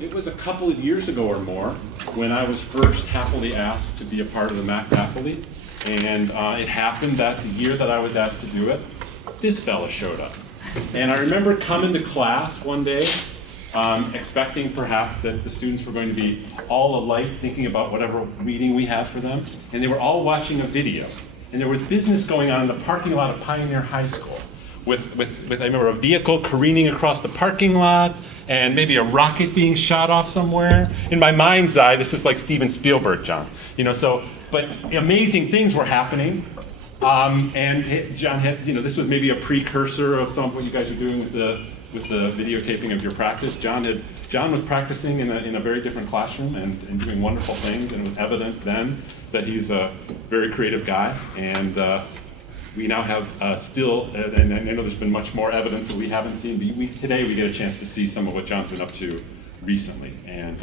It was a couple of years ago or more when I was first happily asked to be a part of the Mac faculty. And it happened that the year that I was asked to do it, this fella showed up. And I remember coming to class one day, expecting perhaps that the students were going to be all alike, thinking about whatever reading we had for them. And they were all watching a video. And there was business going on in the parking lot of Pioneer High School with I remember a vehicle careening across the parking lot and maybe a rocket being shot off somewhere. In my mind's eye, this is like Steven Spielberg, John. But amazing things were happening. And John had, this was maybe a precursor of some of what you guys are doing with the videotaping of your practice. John was practicing in a very different classroom and doing wonderful things, and it was evident then that he's a very creative guy. And we now have still, and I know there's been much more evidence that we haven't seen, but today we get a chance to see some of what John's been up to recently. And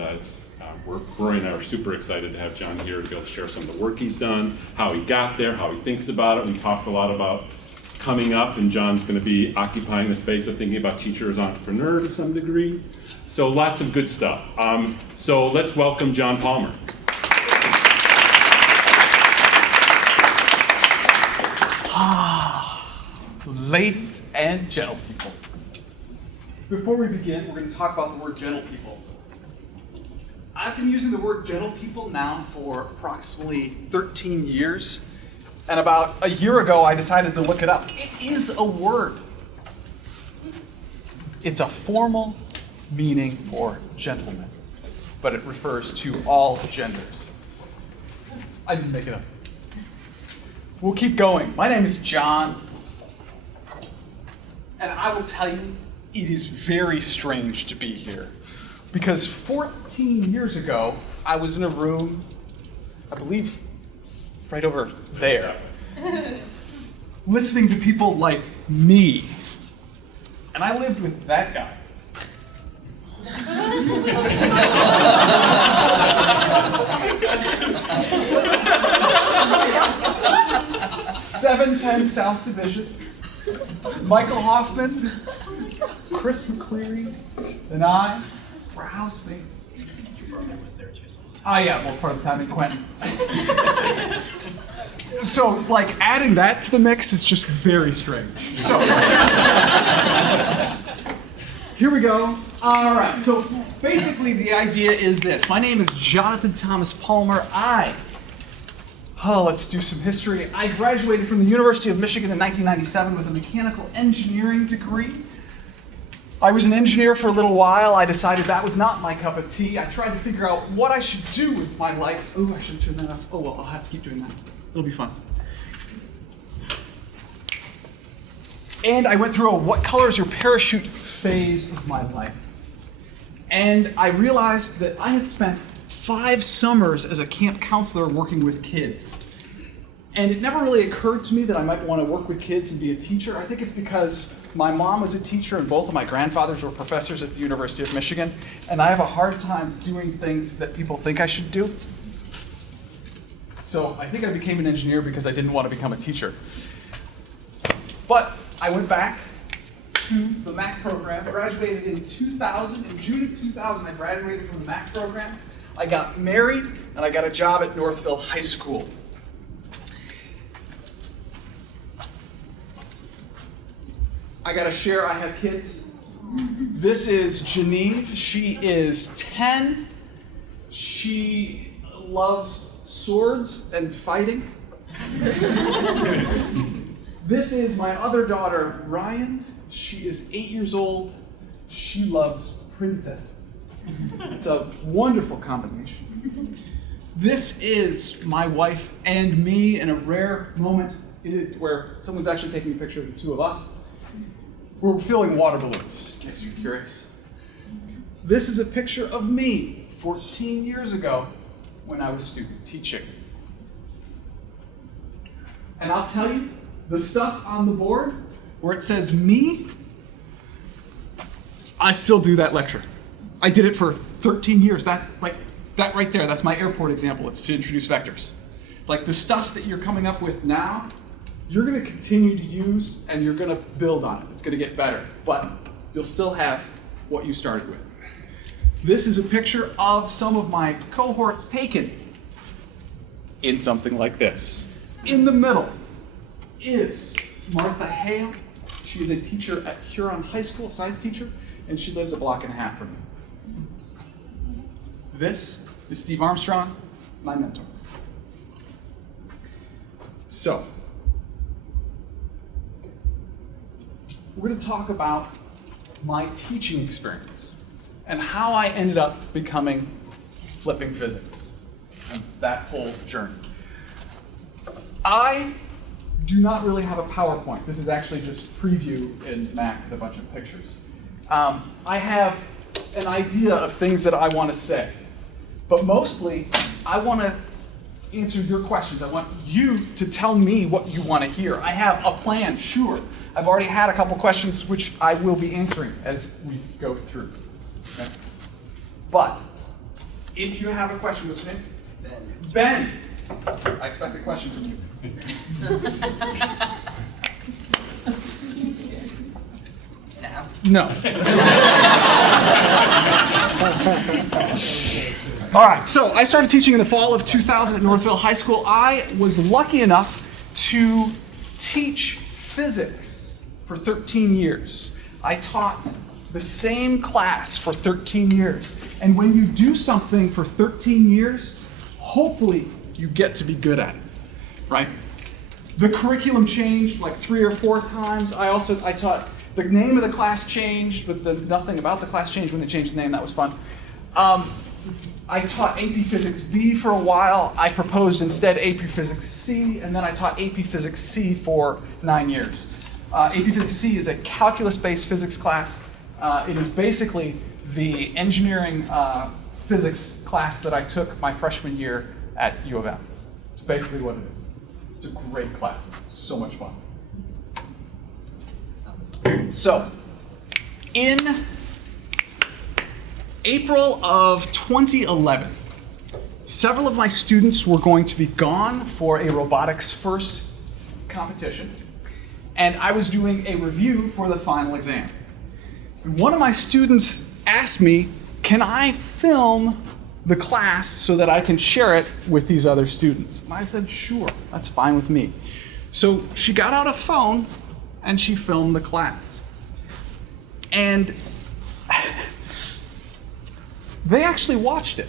Rory and I are super excited to have John here to be able to share some of the work he's done, how he got there, how he thinks about it. We talked a lot about coming up, and John's going to be occupying the space of thinking about teacher as entrepreneur to some degree. So lots of good stuff. So let's welcome John Palmer. Ladies and gentle people. Before we begin, we're going to talk about the word gentle people. I've been using the word gentle people now for approximately 13 years. And about a year ago, I decided to look it up. It is a word. It's a formal meaning for gentleman, but it refers to all genders. I didn't make it up. We'll keep going. My name is John, and I will tell you, it is very strange to be here. Because 14 years ago, I was in a room, I believe, right over there, listening to people like me. And I lived with that guy. (710) South Division, Michael Hoffman, Chris McCleary, and I were housemates. Your brother was there too. Yeah, well, part of the time in Quentin. So, adding that to the mix is just very strange. So, here we go. All right, so basically the idea is this. My name is Jonathan Thomas Palmer. Let's do some history. I graduated from the University of Michigan in 1997 with a mechanical engineering degree. I was an engineer for a little while. I decided that was not my cup of tea. I tried to figure out what I should do with my life. Oh, I should turn that off. Oh, well, I'll have to keep doing that. It'll be fun. And I went through a what color is your parachute phase of my life. And I realized that I had spent 5 summers as a camp counselor working with kids. And it never really occurred to me that I might want to work with kids and be a teacher. I think it's because my mom was a teacher and both of my grandfathers were professors at the University of Michigan. And I have a hard time doing things that people think I should do. So I think I became an engineer because I didn't want to become a teacher. But I went back to the MAC program. I graduated in 2000. In June of 2000, I graduated from the MAC program. I got married, and I got a job at Northville High School. I got to share, I have kids. This is Geneve. She is 10. She loves swords and fighting. This is my other daughter, Ryan. She is 8 years old. She loves princesses. It's a wonderful combination. This is my wife and me in a rare moment where someone's actually taking a picture of the two of us. We're filling water balloons, in case you're curious. This is a picture of me 14 years ago when I was student teaching. And I'll tell you, the stuff on the board where it says me, I still do that lecture. I did it for 13 years. That right there, that's my airport example. It's to introduce vectors. The stuff that you're coming up with now, you're going to continue to use and you're going to build on it. It's going to get better, but you'll still have what you started with. This is a picture of some of my cohorts taken in something like this. In the middle is Martha Hale. She is a teacher at Huron High School, a science teacher, and she lives a block and a half from me. This is Steve Armstrong, my mentor. So, we're going to talk about my teaching experience and how I ended up becoming flipping physics and that whole journey. I do not really have a PowerPoint. This is actually just preview in Mac with a bunch of pictures. I have an idea of things that I want to say, but mostly I want to answer your questions. I want you to tell me what you want to hear. I have a plan, sure. I've already had a couple questions which I will be answering as we go through. Okay? But if you have a question, what's your name? Ben. I expect a question from you. No. All right, so I started teaching in the fall of 2000 at Northville High School. I was lucky enough to teach physics for 13 years. I taught the same class for 13 years. And when you do something for 13 years, hopefully you get to be good at it, right? The curriculum changed like 3 or 4 times. I taught, the name of the class changed, but nothing about the class changed when they changed the name. That was fun. I taught AP Physics B for a while. I proposed instead AP Physics C, and then I taught AP Physics C for 9 years. AP Physics C is a calculus-based physics class. It is basically the engineering physics class that I took my freshman year at U of M. It's basically what it is. It's a great class. It's so much fun. So, in April of 2011, several of my students were going to be gone for a robotics first competition, and I was doing a review for the final exam. And one of my students asked me, can I film the class so that I can share it with these other students? And I said, sure, that's fine with me. So she got out a phone and she filmed the class. And they actually watched it.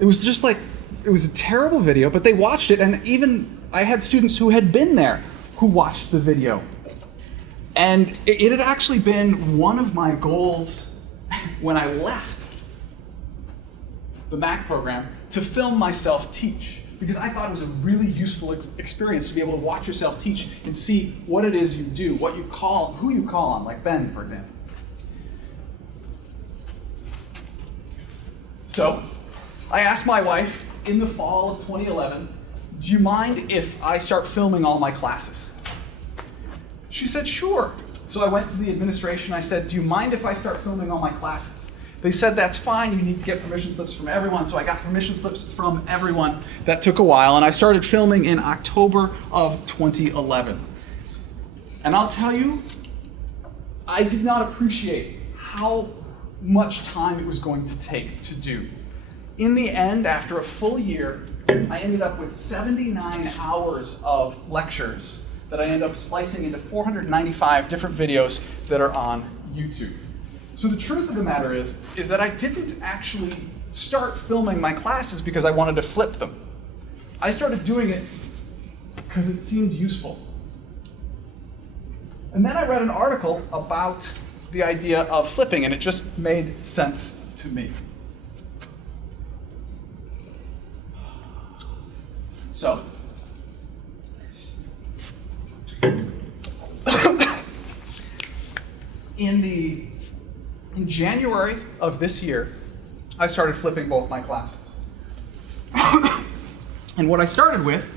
It was just like, it was a terrible video, but they watched it, and even I had students who had been there who watched the video. And it had actually been one of my goals when I left the MAC program to film myself teach, because I thought it was a really useful experience to be able to watch yourself teach and see what it is you do, what you call, who you call on, like Ben, for example. So, I asked my wife in the fall of 2011, do you mind if I start filming all my classes? She said, sure. So I went to the administration, I said, do you mind if I start filming all my classes? They said, that's fine, you need to get permission slips from everyone. So I got permission slips from everyone. That took a while, and I started filming in October of 2011. And I'll tell you, I did not appreciate how much time it was going to take to do. In the end, after a full year, I ended up with 79 hours of lectures that I ended up splicing into 495 different videos that are on YouTube. So the truth of the matter is that I didn't actually start filming my classes because I wanted to flip them. I started doing it because it seemed useful. And then I read an article about the idea of flipping, and it just made sense to me. So, in January of this year, I started flipping both my classes. And what I started with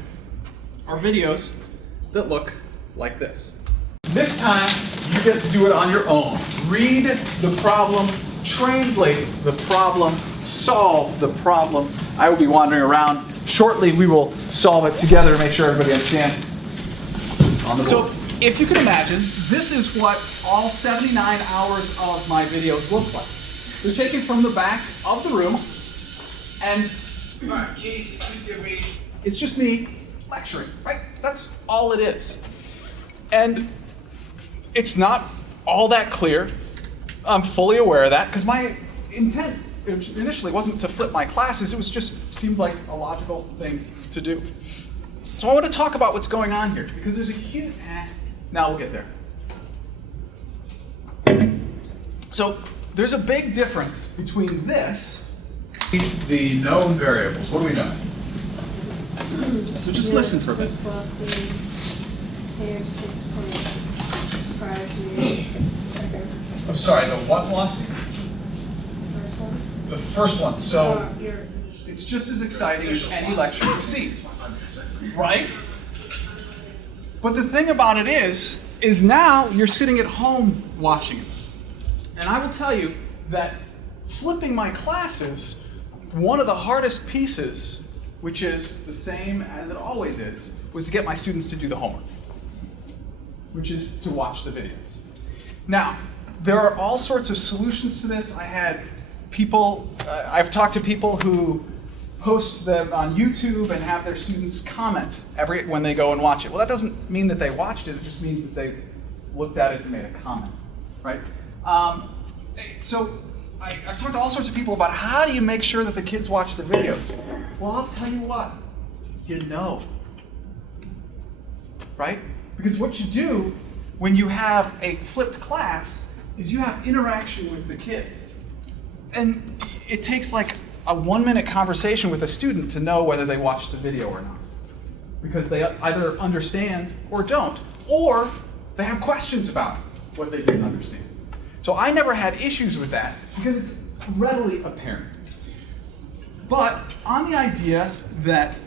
are videos that look like this. This time, you get to do it on your own. Read the problem, translate the problem, solve the problem. I will be wandering around. Shortly, we will solve it together to make sure everybody understands. So, if you can imagine, this is what all 79 hours of my videos look like. They're taken from the back of the room, and all right, Katie, please give me. It's just me lecturing, right? That's all it is. And it's not all that clear. I'm fully aware of that, because my intent initially wasn't to flip my classes. It was just seemed like a logical thing to do. So I want to talk about what's going on here, because there's a huge. Now we'll get there. So there's a big difference between this. The known variables. What do we know? So just listen for a bit. I'm sorry, the what velocity? The first one. So it's just as exciting as any lecture you've seen, right? But the thing about it is now you're sitting at home watching it. And I will tell you that flipping my classes, one of the hardest pieces, which is the same as it always is, was to get my students to do the homework, which is to watch the videos. Now, there are all sorts of solutions to this. I've talked to people who post them on YouTube and have their students comment when they go and watch it. Well, that doesn't mean that they watched it. It just means that they looked at it and made a comment, right? So I've talked to all sorts of people about how do you make sure that the kids watch the videos. Well, I'll tell you what, you know, right? Because what you do when you have a flipped class is you have interaction with the kids. And it takes like a 1-minute conversation with a student to know whether they watched the video or not. Because they either understand or don't, or they have questions about what they didn't understand. So I never had issues with that because it's readily apparent. But on the idea that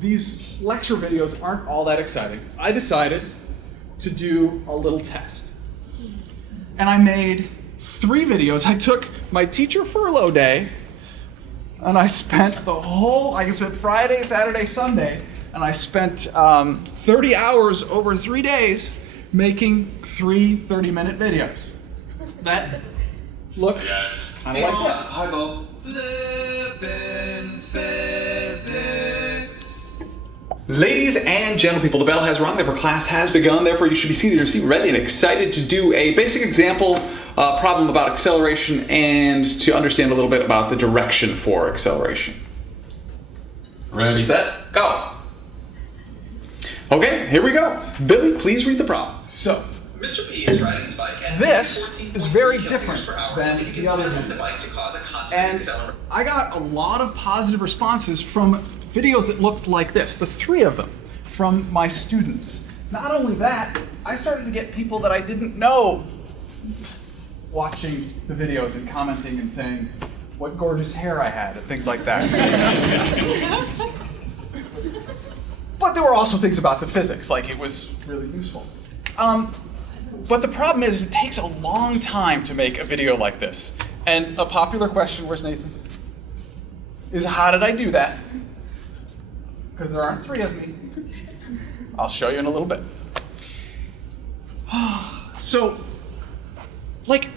these lecture videos aren't all that exciting, I decided to do a little test. And I made 3 videos. I took my teacher furlough day, and I spent I spent Friday, Saturday, Sunday, and I spent 30 hours over 3 days making 3 30-minute videos that look kind of like this. I go flippin' physics. Ladies and gentle people, the bell has rung, therefore class has begun, therefore you should be seated in your seat, ready and excited to do a basic example problem about acceleration and to understand a little bit about the direction for acceleration. Ready. Set, go. Okay, here we go. Billy, please read the problem. So, Mr. P is riding his bike at this is very 14 different kilometers per hour than when he the gets other behind the videos. bike to cause a constant And acceleration. I got a lot of positive responses from videos that looked like this, the 3 of them, from my students. Not only that, I started to get people that I didn't know watching the videos and commenting and saying what gorgeous hair I had and things like that. But there were also things about the physics, like it was really useful. But the problem is it takes a long time to make a video like this. And a popular question, where's Nathan? Is how did I do that? Because there aren't 3 of me. I'll show you in a little bit. So, like,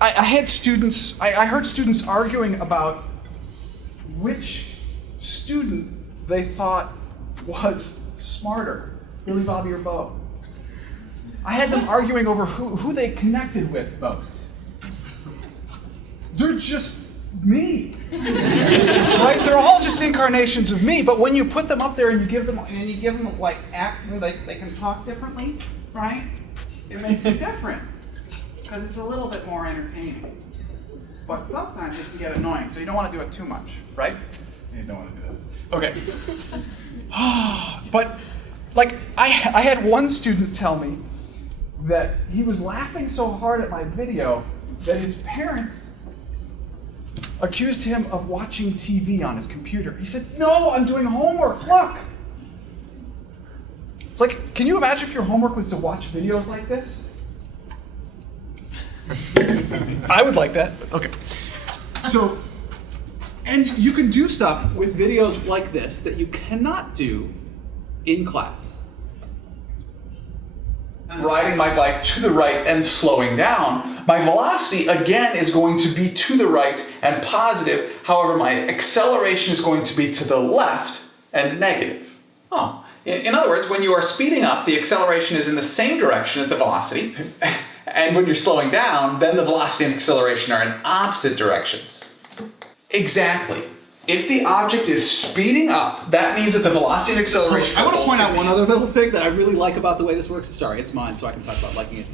I had students, I heard students arguing about which student they thought was smarter, Billy, Bobby, or Bo. I had them arguing over who they connected with most. They're just me, right? They're all just incarnations of me. But when you put them up there and you give them like they can talk differently, right? It makes it different because it's a little bit more entertaining. But sometimes it can get annoying, so you don't want to do it too much, right? You don't want to do that. Okay. But like I had one student tell me that he was laughing so hard at my video that his parents accused him of watching TV on his computer. He said, "No, I'm doing homework, look!" Like, can you imagine if your homework was to watch videos like this? I would like that, but okay. So, and you can do stuff with videos like this that you cannot do in class. riding my bike to the right and slowing down, my velocity again is going to be to the right and positive. However, my acceleration is going to be to the left and negative. Oh. In other words, when you are speeding up, the acceleration is in the same direction as the velocity. And when you're slowing down, then the velocity and acceleration are in opposite directions. Exactly. If the object is speeding up, that means that the velocity and acceleration... I want to point out one other little thing that I really like about the way this works. Sorry, it's mine, so I can talk about liking it.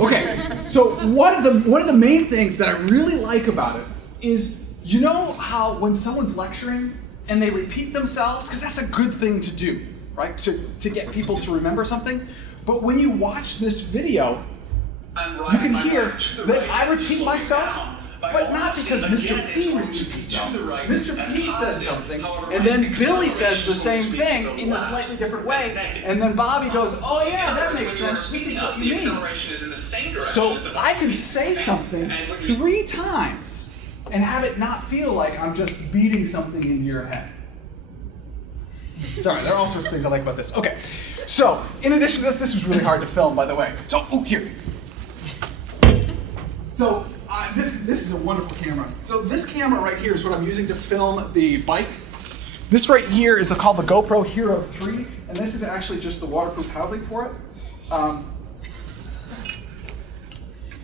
Okay, so one of the main things that I really like about it is, you know how when someone's lecturing and they repeat themselves, because that's a good thing to do, right? To get people to remember something. But when you watch this video, you can hear that I repeat myself, but not because Mr. P repeats himself. Mr. P says something, and then Billy says the same thing in a slightly different way, and then Bobby goes, oh yeah, that makes sense, this is what you mean. So I can say something 3 times and have it not feel like I'm just beating something into your head. Sorry, there are all sorts of things I like about this. Okay, so in addition to this was really hard to film, by the way. So, here. So, this is a wonderful camera. So this camera right here is what I'm using to film the bike. This right here is called the GoPro Hero 3, and this is actually just the waterproof housing for it.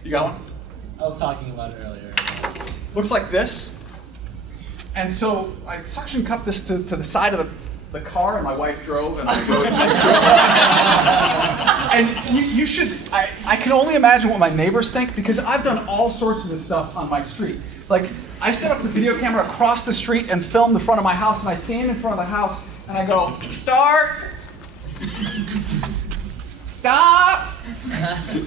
You got one? I was talking about it earlier. Looks like this. And so I suction cupped this to the side of the car, and my wife drove, and I drove next to her. And you should, I can only imagine what my neighbors think, because I've done all sorts of this stuff on my street. Like, I set up the video camera across the street and film the front of my house, and I stand in front of the house, and I go, start, stop.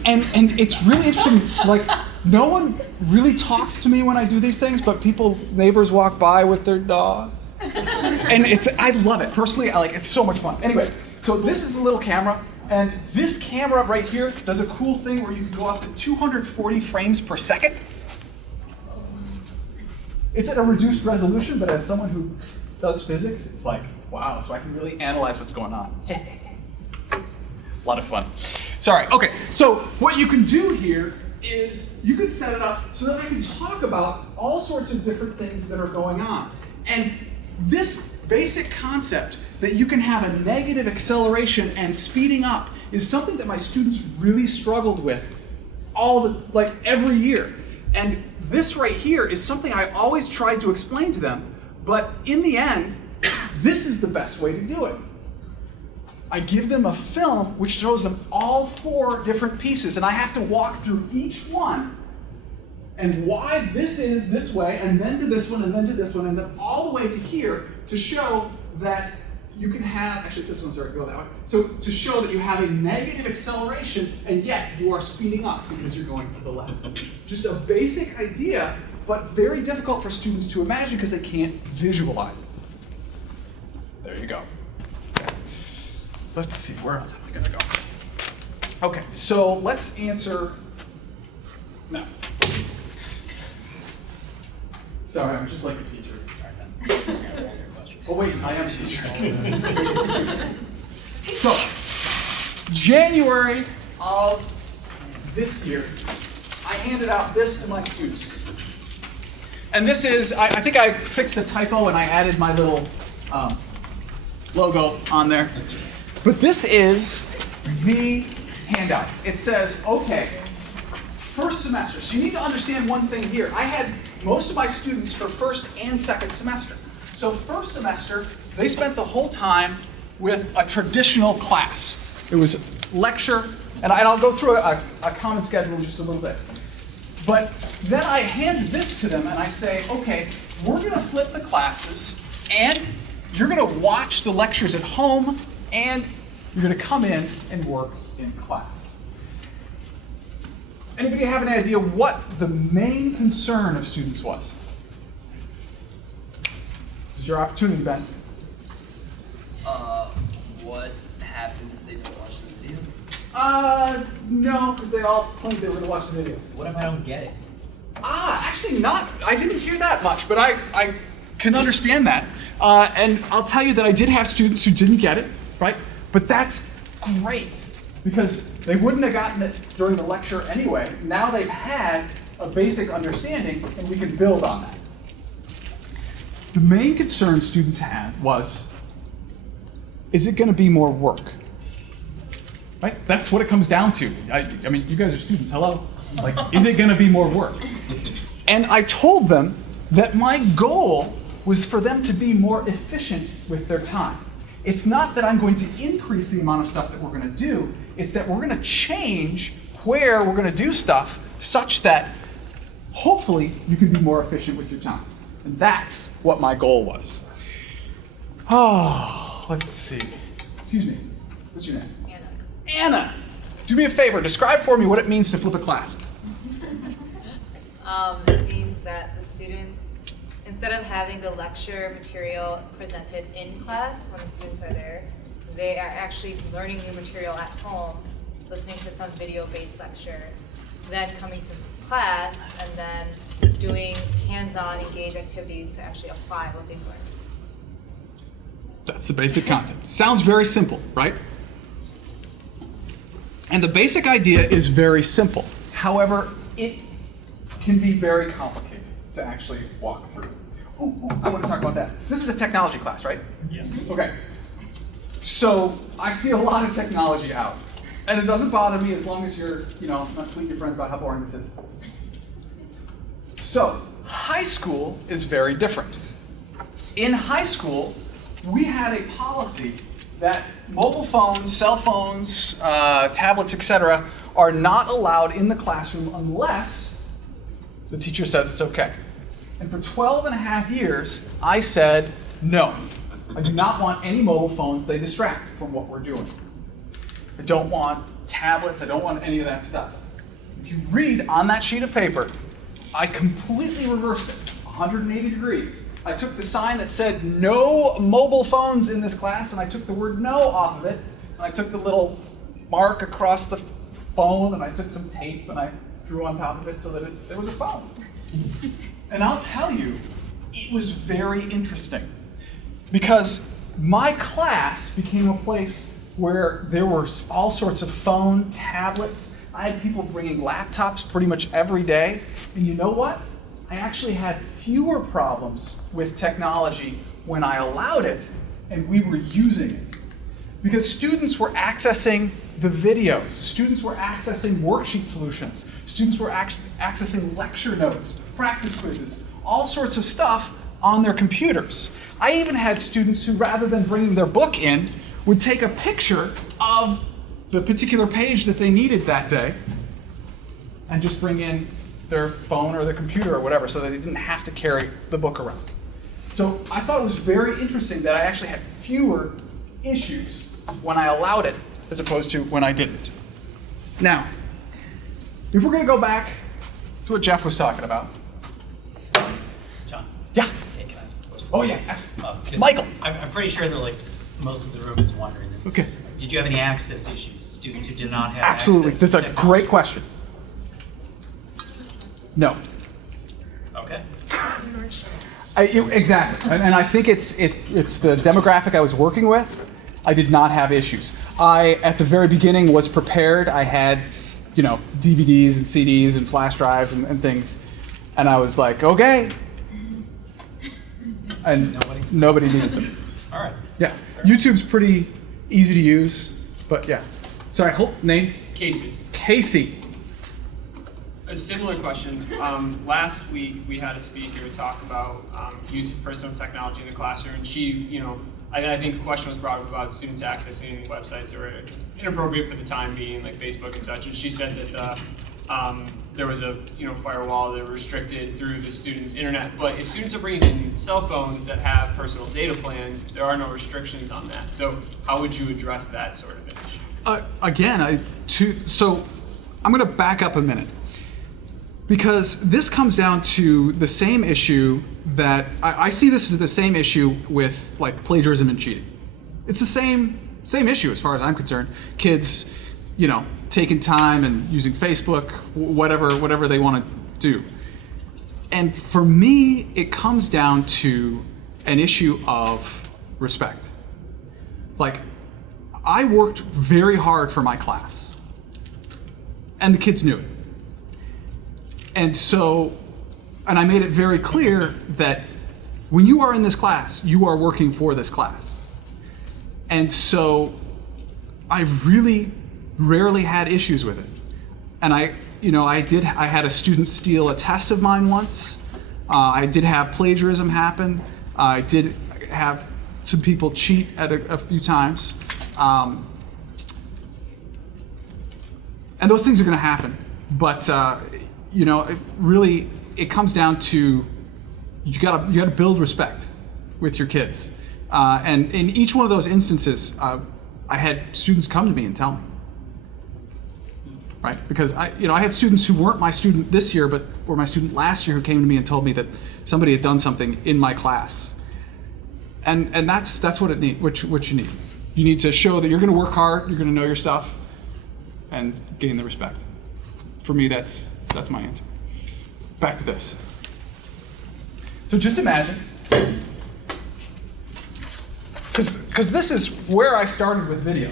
And it's really interesting, like, no one really talks to me when I do these things, but neighbors walk by with their dogs. And I love it. Personally, it's so much fun. Anyway, so this is the little camera, and this camera right here does a cool thing where you can go up to 240 frames per second. It's at a reduced resolution, but as someone who does physics, it's like, wow, so I can really analyze what's going on. A lot of fun. Sorry, okay, so what you can do here is you can set it up so that I can talk about all sorts of different things that are going on. And this basic concept that you can have a negative acceleration and speeding up is something that my students really struggled with every year. And this right here is something I always tried to explain to them, but in the end, this is the best way to do it. I give them a film which shows them all 4 different pieces, and I have to walk through each one and why this is this way, and then to this one, and then to this one, and then all the way to here to show that you can have, actually it's this one, sorry, go that way. So to show that you have a negative acceleration, and yet you are speeding up because you're going to the left. Just a basic idea, but very difficult for students to imagine because they can't visualize it. There you go. Let's see, where else am I gonna go? Okay, so let's answer, no. Sorry, I'm just like a teacher. Oh wait, I am a teacher. So, January of this year, I handed out this to my students. And this is, I think I fixed a typo and I added my little logo on there. But this is the handout. It says, okay, first semester. So you need to understand one thing here. I had most of my students for first and second semester. So first semester, they spent the whole time with a traditional class. It was lecture, and I'll go through a common schedule in just a little bit. But then I hand this to them and I say, okay, we're gonna flip the classes, and you're gonna watch the lectures at home, and you're gonna come in and work in class. Anybody have any idea what the main concern of students was? This is your opportunity, Ben. What happens if they don't watch the video? No, because they all claimed they were gonna watch the videos. What if I don't get it? Actually not. I didn't hear that much, but I can understand that. And I'll tell you that I did have students who didn't get it, right? But that's great, because they wouldn't have gotten it during the lecture anyway. Now they've had a basic understanding, and we can build on that. The main concern students had was, is it going to be more work? Right? That's what it comes down to. I mean, you guys are students, hello? Like, is it going to be more work? And I told them that my goal was for them to be more efficient with their time. It's not that I'm going to increase the amount of stuff that we're going to do, it's that we're going to change where we're going to do stuff such that hopefully you can be more efficient with your time. And that's what my goal was. Oh, let's see. Excuse me. What's your name? Anna, do me a favor. Describe for me what it means to flip a class. It means that the students, instead of having the lecture material presented in class when the students are there, they are actually learning new material at home, listening to some video-based lecture, then coming to class, and then doing hands-on engaged activities to actually apply what they've learned. That's the basic concept. Sounds very simple, right? And the basic idea is very simple. However, it can be very complicated to actually walk through. Ooh, I want to talk about that. This is a technology class, right? Yes. Okay. So I see a lot of technology out. And it doesn't bother me as long as you're, not tweeting your friends about how boring this is. So, high school is very different. In high school, we had a policy that mobile phones, cell phones, tablets, etc., are not allowed in the classroom unless the teacher says it's okay. And for 12 and a half years, I said, no, I do not want any mobile phones. They distract from what we're doing. I don't want tablets. I don't want any of that stuff. If you read on that sheet of paper, I completely reversed it, 180 degrees. I took the sign that said no mobile phones in this class, and I took the word no off of it, and I took the little mark across the phone, and I took some tape, and I drew on top of it so that there was a phone. And I'll tell you, it was very interesting, because my class became a place where there were all sorts of phone, tablets. I had people bringing laptops pretty much every day. And you know what? I actually had fewer problems with technology when I allowed it and we were using it. Because students were accessing the videos. Students were accessing worksheet solutions. Students were accessing lecture notes, practice quizzes, all sorts of stuff on their computers. I even had students who, rather than bringing their book in, would take a picture of the particular page that they needed that day and just bring in their phone or their computer or whatever so that they didn't have to carry the book around. So I thought it was very interesting that I actually had fewer issues when I allowed it as opposed to when I didn't. Now, if we're going to go back to what Jeff was talking about. John? Yeah. Hey, can I ask a question? Oh, yeah, absolutely. 'Cause Michael. I'm pretty sure that most of the room is wondering this. Okay. Did you have any access issues? Students who did not have Absolutely. access This is to a technology? great question. No. Okay. Exactly, and I think it's the demographic I was working with. I did not have issues. I, at the very beginning, was prepared. I had, DVDs and CDs and flash drives and things, and I was like, okay. And nobody needed them. All right. Yeah, YouTube's pretty easy to use, but yeah. Sorry, name? Casey, Casey. a similar question. Last week we had a speaker talk about use of personal technology in the classroom, and she, I think a question was brought up about students accessing websites that were inappropriate for the time being, like Facebook and such. And she said that there was a firewall that restricted through the students' internet. But if students are bringing in cell phones that have personal data plans, there are no restrictions on that. So how would you address that sort of issue? So I'm going to back up a minute. Because this comes down to the same issue that I see this as the same issue with plagiarism and cheating. It's the same issue as far as I'm concerned. Kids, taking time and using Facebook, whatever they want to do. And for me, it comes down to an issue of respect. I worked very hard for my class, and the kids knew it. And I made it very clear that when you are in this class, you are working for this class. And so I really rarely had issues with it. And I had a student steal a test of mine once. I did have plagiarism happen. I did have some people cheat at a few times. And those things are going to happen. But it comes down to you gotta build respect with your kids. And in each one of those instances, I had students come to me and tell me. Right? Because I had students who weren't my student this year, but were my student last year, who came to me and told me that somebody had done something in my class. And that's what you need. You need to show that you're going to work hard, you're going to know your stuff, and gain the respect. For me, that's my answer. Back to this. So just imagine, because this is where I started with video.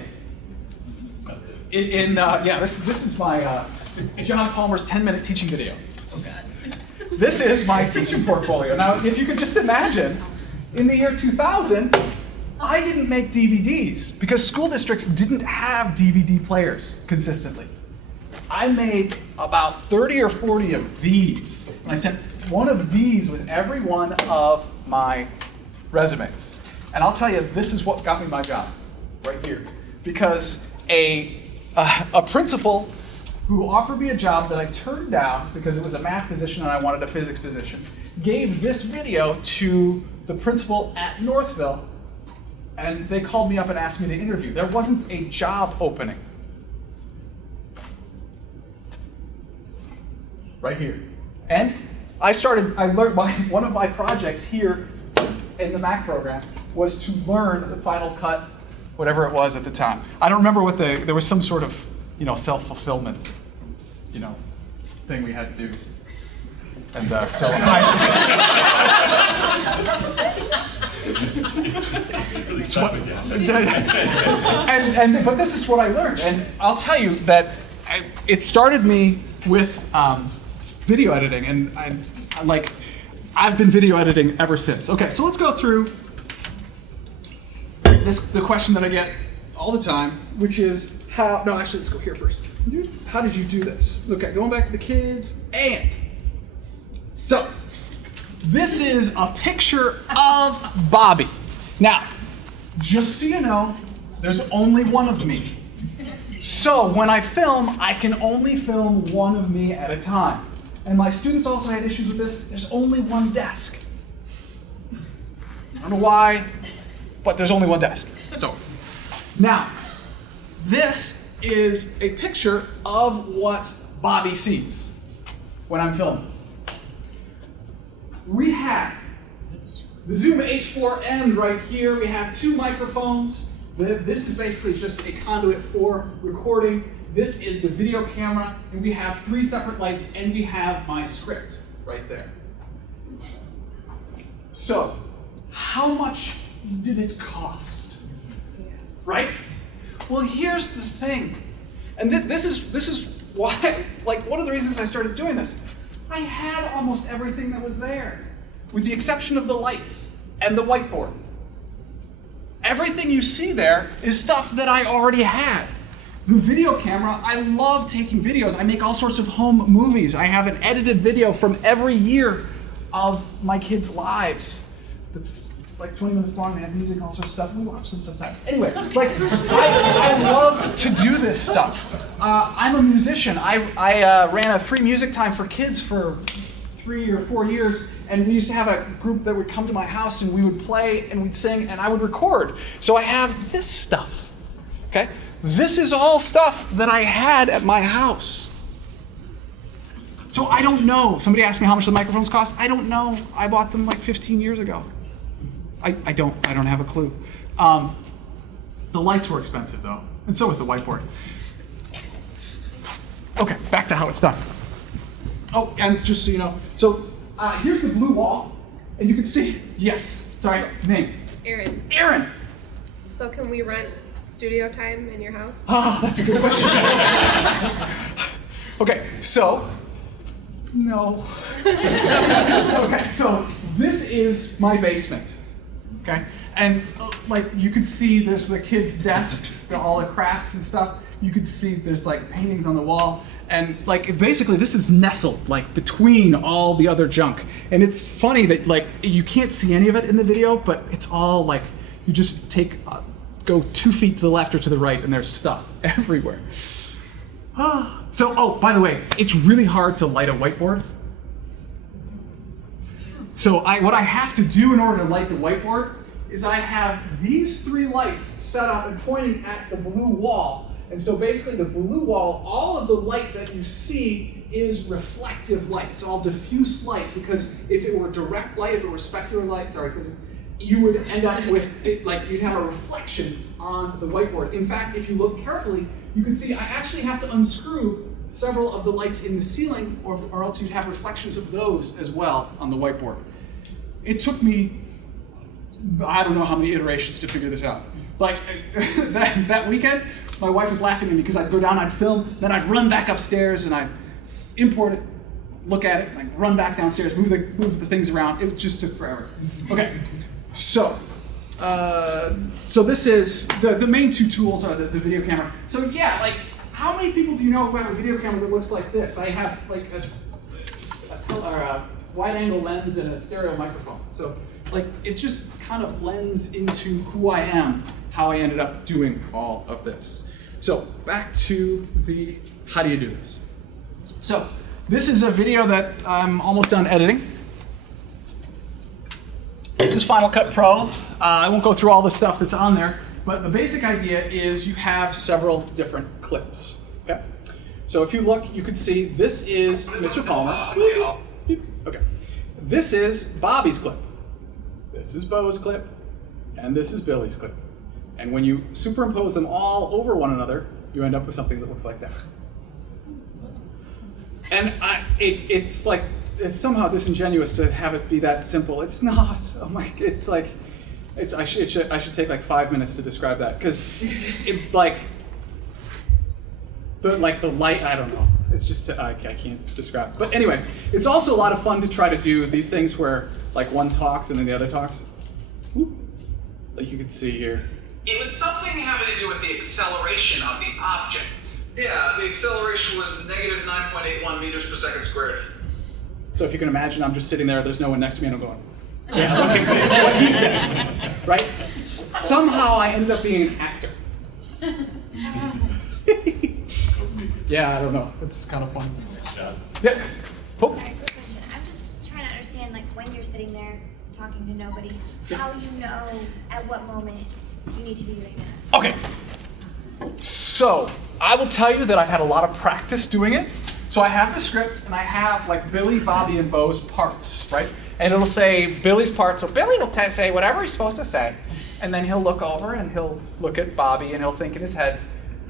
This is my John Palmer's 10-minute teaching video. Oh God. This is my teaching portfolio. Now, if you could just imagine, in the year 2000, I didn't make DVDs because school districts didn't have DVD players consistently. I made about 30 or 40 of these, and I sent one of these with every one of my resumes. And I'll tell you, this is what got me my job, right here. Because a principal who offered me a job that I turned down because it was a math position and I wanted a physics position, gave this video to the principal at Northville, and they called me up and asked me to interview. There wasn't a job opening. Right here. And I learned one of my projects here in the Mac program was to learn the Final Cut, whatever it was at the time. I don't remember there was some sort of, self-fulfillment, thing we had to do. And so but this is what I learned. And I'll tell you that it started me with video editing, and I've been video editing ever since. Okay, so let's go through the question that I get all the time, which is let's go here first. How did you do this? Okay, going back to the kids, and so this is a picture of Bobby. Now, just so you know, there's only one of me. So when I film, I can only film one of me at a time. And my students also had issues with this. There's only one desk. I don't know why, but there's only one desk. So now, this is a picture of what Bobby sees when I'm filming. We have the Zoom H4n right here. We have 2 microphones. This is basically just a conduit for recording. This is the video camera, and we have 3 separate lights, and we have my script right there. So, how much did it cost? Right? Well, here's the thing, and this is why, one of the reasons I started doing this. I had almost everything that was there, with the exception of the lights and the whiteboard. Everything you see there is stuff that I already had. The video camera, I love taking videos. I make all sorts of home movies. I have an edited video from every year of my kids' lives. That's like 20 minutes long. They have music, all sorts of stuff. We watch them sometimes. Anyway, I love to do this stuff. I'm a musician. I ran a free music time for kids for 3 or 4 years, and we used to have a group that would come to my house, and we would play, and we'd sing, and I would record. So I have this stuff, okay? This is all stuff that I had at my house. So I don't know. Somebody asked me how much the microphones cost. I don't know. I bought them like 15 years ago. I don't have a clue. The lights were expensive though, and so was the whiteboard. Okay, back to how it's done. Oh, and just so you know, so here's the blue wall, and you can see, yes, sorry, name? Aaron. Aaron. So can we rent studio time in your house? Ah, that's a good question. Okay, so, no. Okay, so this is my basement, okay? And like you can see there's the kids' desks, all the crafts and stuff. You can see there's like paintings on the wall. And like basically this is nestled like between all the other junk. And it's funny that like you can't see any of it in the video, but it's all like you just go 2 feet to the left or to the right and there's stuff everywhere. So, oh, by the way, it's really hard to light a whiteboard. So what I have to do in order to light the whiteboard is I have these 3 lights set up and pointing at the blue wall. And so basically the blue wall, all of the light that you see is reflective light. It's all diffuse light because if it were direct light, if it were specular light, sorry, physics, you would end up with, you'd have a reflection on the whiteboard. In fact, if you look carefully, you can see I actually have to unscrew several of the lights in the ceiling or else you'd have reflections of those as well on the whiteboard. It took me, I don't know how many iterations to figure this out. Like that weekend, my wife was laughing at me because I'd go down, I'd film, then I'd run back upstairs and I'd import it, look at it, and I'd run back downstairs, move the things around. It just took forever. Okay, so this is, the main 2 tools are the video camera. So yeah, like how many people do you know who have a video camera that looks like this? I have like a wide angle lens and a stereo microphone. So like it just kind of blends into who I am, how I ended up doing all of this. So back to the how do you do this? So this is a video that I'm almost done editing. This is Final Cut Pro. I won't go through all the stuff that's on there, but the basic idea is you have several different clips. Okay. So if you look, you can see this is Mr. Palmer. Okay. This is Bobby's clip. This is Bo's clip, and this is Billy's clip. And when you superimpose them all over one another, you end up with something that looks like that. And it's like, it's somehow disingenuous to have it be that simple. It's not. Oh my, it's like, I should take like 5 minutes to describe that because it like the light. I don't know. It's just I can't describe it. But anyway, it's also a lot of fun to try to do these things where like one talks and then the other talks. Like you can see here. It was something having to do with the acceleration of the object. Yeah, the acceleration was negative 9.81 meters per second squared. So if you can imagine, I'm just sitting there, there's no one next to me, and I'm going, yeah, what he said, right? Somehow I ended up being an actor. Yeah, I don't know. It's kind of fun. Yeah. Oh. Sorry, quick question. I'm just trying to understand, like, when you're sitting there talking to nobody, how you know at what moment you need to be doing that. Okay. So I will tell you that I've had a lot of practice doing it. So I have the script, and I have like Billy, Bobby, and Bo's parts, right? And it'll say Billy's part. So Billy will say whatever he's supposed to say, and then he'll look over and he'll look at Bobby, and he'll think in his head,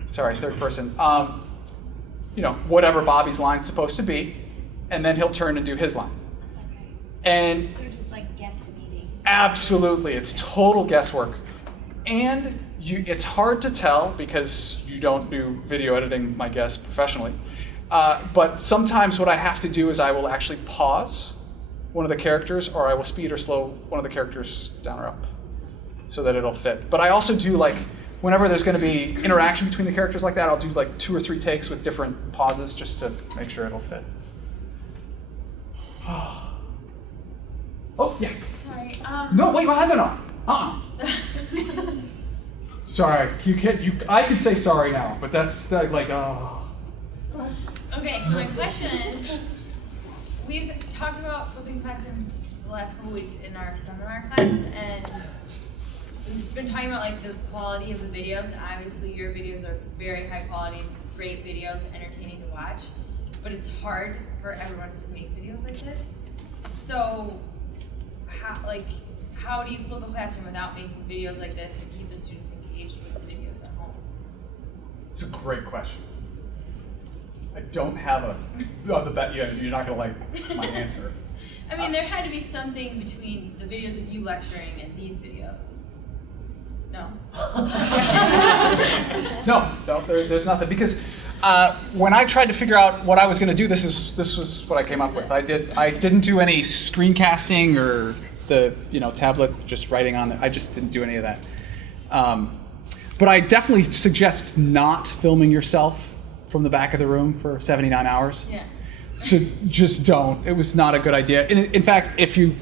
sorry, third person, whatever Bobby's line's supposed to be, and then he'll turn and do his line. Okay. And so you're just like guesstimating. Absolutely, it's total guesswork, and it's hard to tell because you don't do video editing, my guess, professionally. But sometimes what I have to do is I will actually pause one of the characters, or I will speed or slow one of the characters down or up so that it'll fit. But I also do like, whenever there's going to be interaction between the characters like that, I'll do like 2 or 3 takes with different pauses just to make sure it'll fit. Oh, yeah. Sorry. No, wait, no. Sorry, I can say sorry now, but that's like, oh. Okay, so my question is, we've talked about flipping classrooms the last couple weeks in our seminar class, and we've been talking about like the quality of the videos, and obviously your videos are very high quality, great videos, entertaining to watch, but it's hard for everyone to make videos like this. So, how do you flip a classroom without making videos like this and keep the students engaged with the videos at home? It's a great question. I don't have you're not gonna like my answer. I mean, there had to be something between the videos of you lecturing and these videos. No. No, there's nothing because when I tried to figure out what I was going to do, this was what I came up with. I didn't do any screencasting or the tablet just writing on it. I just didn't do any of that. But I definitely suggest not filming yourself from the back of the room for 79 hours. Yeah. So just don't. It was not a good idea. In fact, if you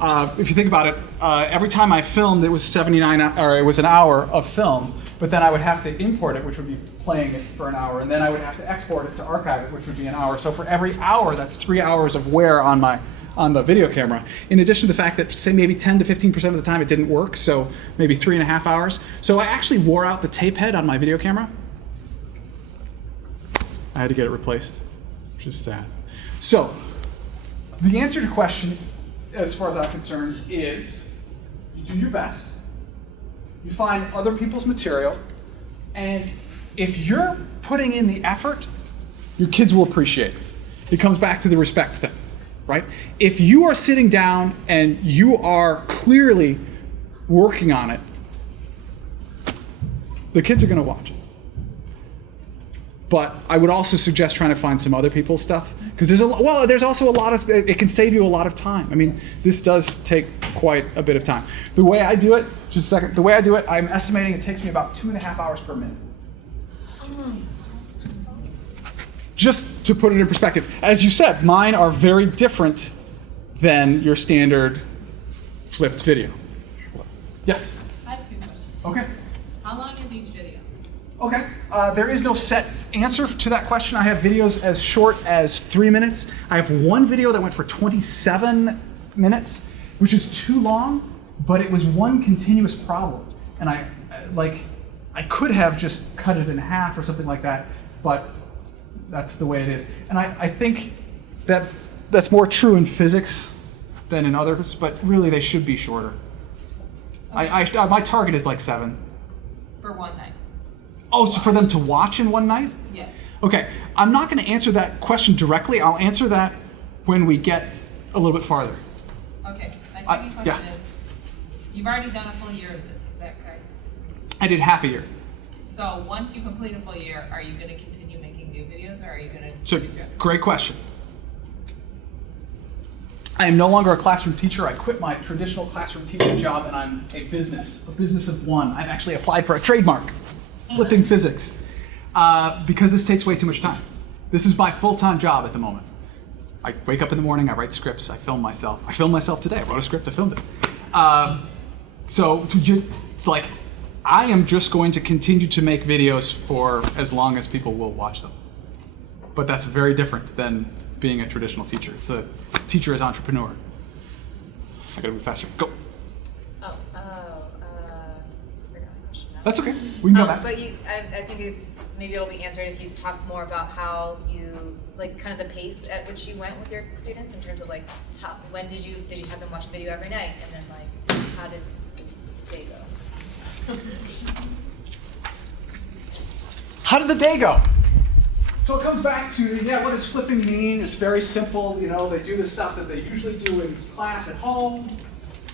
think about it, every time I filmed, it was 79 or it was an hour of film. But then I would have to import it, which would be playing it for an hour, and then I would have to export it to archive it, which would be an hour. So for every hour, that's 3 hours of wear on the video camera. In addition to the fact that, say, maybe 10 to 15% of the time it didn't work, so maybe 3.5 hours. So I actually wore out the tape head on my video camera. I had to get it replaced, which is sad. So the answer to the question, as far as I'm concerned, is you do your best. You find other people's material, and if you're putting in the effort, your kids will appreciate it. It comes back to the respect thing, right? If you are sitting down and you are clearly working on it, the kids are going to watch it. But I would also suggest trying to find some other people's stuff, because there's also a lot of, it can save you a lot of time. I mean, this does take quite a bit of time. The way I do it, just a second, the way I do it, I'm estimating it takes me about 2.5 hours per minute. Just to put it in perspective. As you said, mine are very different than your standard flipped video. Yes? I have 2 questions. Okay. How long is each video? Okay, there is no set answer to that question. I have videos as short as 3 minutes. I have one video that went for 27 minutes, which is too long, but it was one continuous problem. And I could have just cut it in half or something like that, but that's the way it is. And I think that's more true in physics than in others, but really they should be shorter. Okay. My target is like 7. For one night? Oh, so for them to watch in one night? Yes. Okay, I'm not going to answer that question directly. I'll answer that when we get a little bit farther. Okay, my second question yeah. is, you've already done a full year of this, is that correct? I did half a year. So once you complete a full year, are you going to continue making new videos, or are you going to So, use your... great question. I am no longer a classroom teacher. I quit my traditional classroom teaching job, and I'm a business of one. I've actually applied for a trademark, flipping physics, because this takes way too much time. This is my full-time job at the moment. I wake up in the morning, I write scripts, I film myself. I filmed myself today. I wrote a script, I filmed it. I am just going to continue to make videos for as long as people will watch them. But that's very different than being a traditional teacher. It's a teacher as entrepreneur. I gotta move faster. Go. I forgot my question now. That's okay. We can go back. But I think maybe it'll be answered if you talk more about how you, like, kind of the pace at which you went with your students in terms of, like, when did you have them watch a video every night, and then, like, how did the day go? How did the day go? So it comes back to, what does flipping mean? It's very simple. They do the stuff that they usually do in class at home,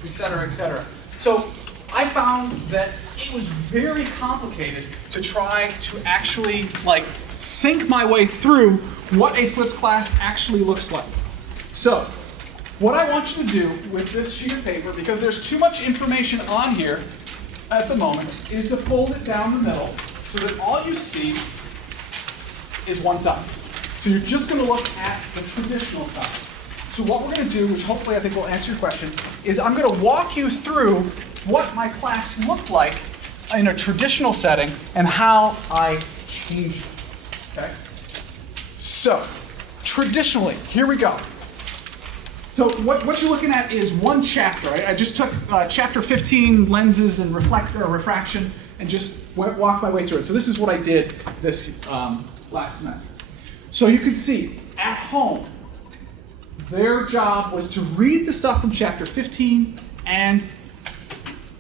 et cetera, et cetera. So I found that it was very complicated to try to actually, think my way through what a flipped class actually looks like. So what I want you to do with this sheet of paper, because there's too much information on here at the moment, is to fold it down the middle so that all you see is one side. So you're just going to look at the traditional side. So what we're going to do, which hopefully I think will answer your question, is I'm going to walk you through what my class looked like in a traditional setting and how I changed it. Okay? So, traditionally, here we go. So what you're looking at is one chapter. I just took chapter 15, lenses and refraction, and just walked my way through it. So this is what I did this last semester. So you can see, at home, their job was to read the stuff from chapter 15 and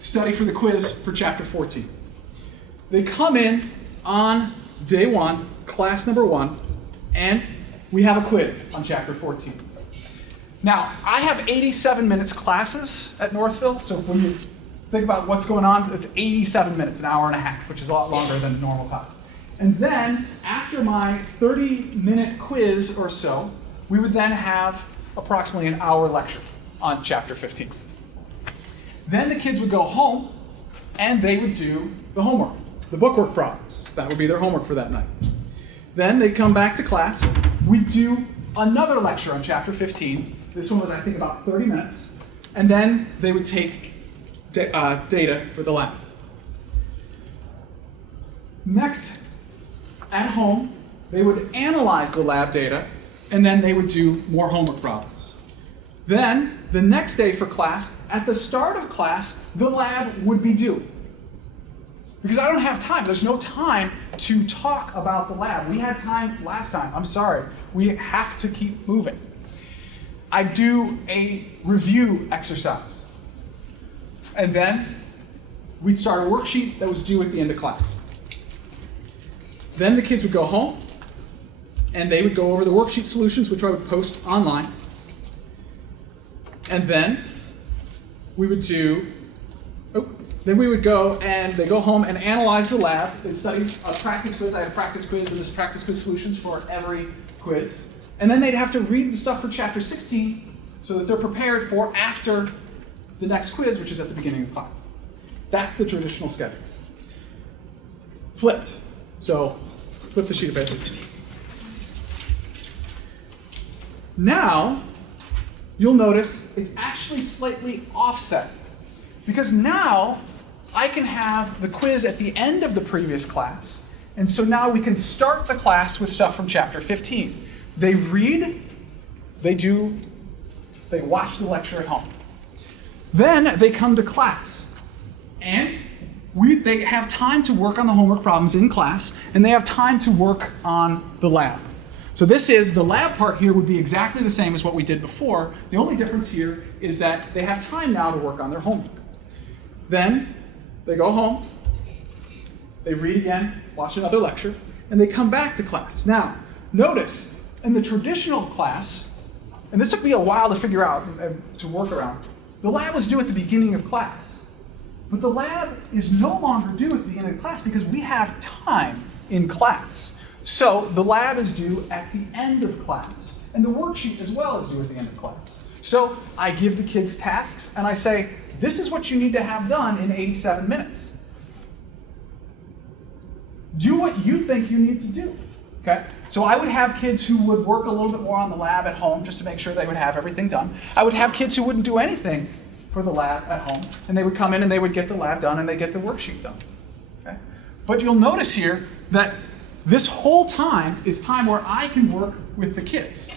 study for the quiz for chapter 14. They come in on day 1, class number 1, and we have a quiz on chapter 14. Now, I have 87 minutes classes at Northville, so when you think about what's going on. It's 87 minutes, an hour and a half, which is a lot longer than a normal class. And then, after my 30-minute quiz or so, we would then have approximately an hour lecture on chapter 15. Then the kids would go home, and they would do the homework, the bookwork problems. That would be their homework for that night. Then they'd come back to class. We'd do another lecture on chapter 15. This one was, I think, about 30 minutes. And then they would take data for the lab. Next, at home, they would analyze the lab data, and then they would do more homework problems. Then, the next day for class, at the start of class, the lab would be due. Because I don't have time. There's no time to talk about the lab. We had time last time. I'm sorry. We have to keep moving. I do a review exercise. And then we'd start a worksheet that was due at the end of class. Then the kids would go home, and they would go over the worksheet solutions, which I would post online. And then we would then we would go and they go home and analyze the lab. They'd study a practice quiz. I had a practice quiz, and this practice quiz solutions for every quiz. And then they'd have to read the stuff for chapter 16 so that they're prepared for after the next quiz, which is at the beginning of class. That's the traditional schedule. Flipped. So flip the sheet of paper. Now, you'll notice it's actually slightly offset. Because now, I can have the quiz at the end of the previous class. And so now we can start the class with stuff from chapter 15. They read, they watch the lecture at home. Then they come to class. And they have time to work on the homework problems in class, and they have time to work on the lab. So the lab part here would be exactly the same as what we did before. The only difference here is that they have time now to work on their homework. Then they go home, they read again, watch another lecture, and they come back to class. Now, notice, in the traditional class, and this took me a while to figure out and to work around, the lab was due at the beginning of class. But the lab is no longer due at the beginning of class because we have time in class. So the lab is due at the end of class. And the worksheet as well is due at the end of class. So I give the kids tasks and I say, this is what you need to have done in 87 minutes. Do what you think you need to do. Okay? So I would have kids who would work a little bit more on the lab at home just to make sure they would have everything done. I would have kids who wouldn't do anything for the lab at home, and they would come in and they would get the lab done and they get the worksheet done. Okay? But you'll notice here that this whole time is time where I can work with the kids.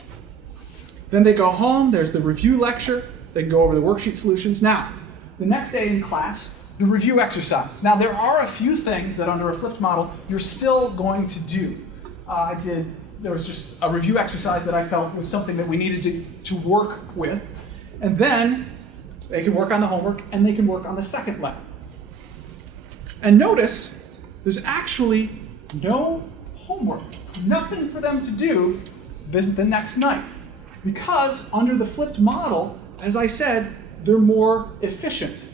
Then they go home, there's the review lecture, they go over the worksheet solutions. Now, the next day in class, the review exercise. Now, there are a few things that under a flipped model you're still going to do. There was just a review exercise that I felt was something that we needed to work with. And then they can work on the homework and they can work on the second lab. And notice, there's actually no homework, nothing for them to do the next night. Because under the flipped model, as I said, they're more efficient.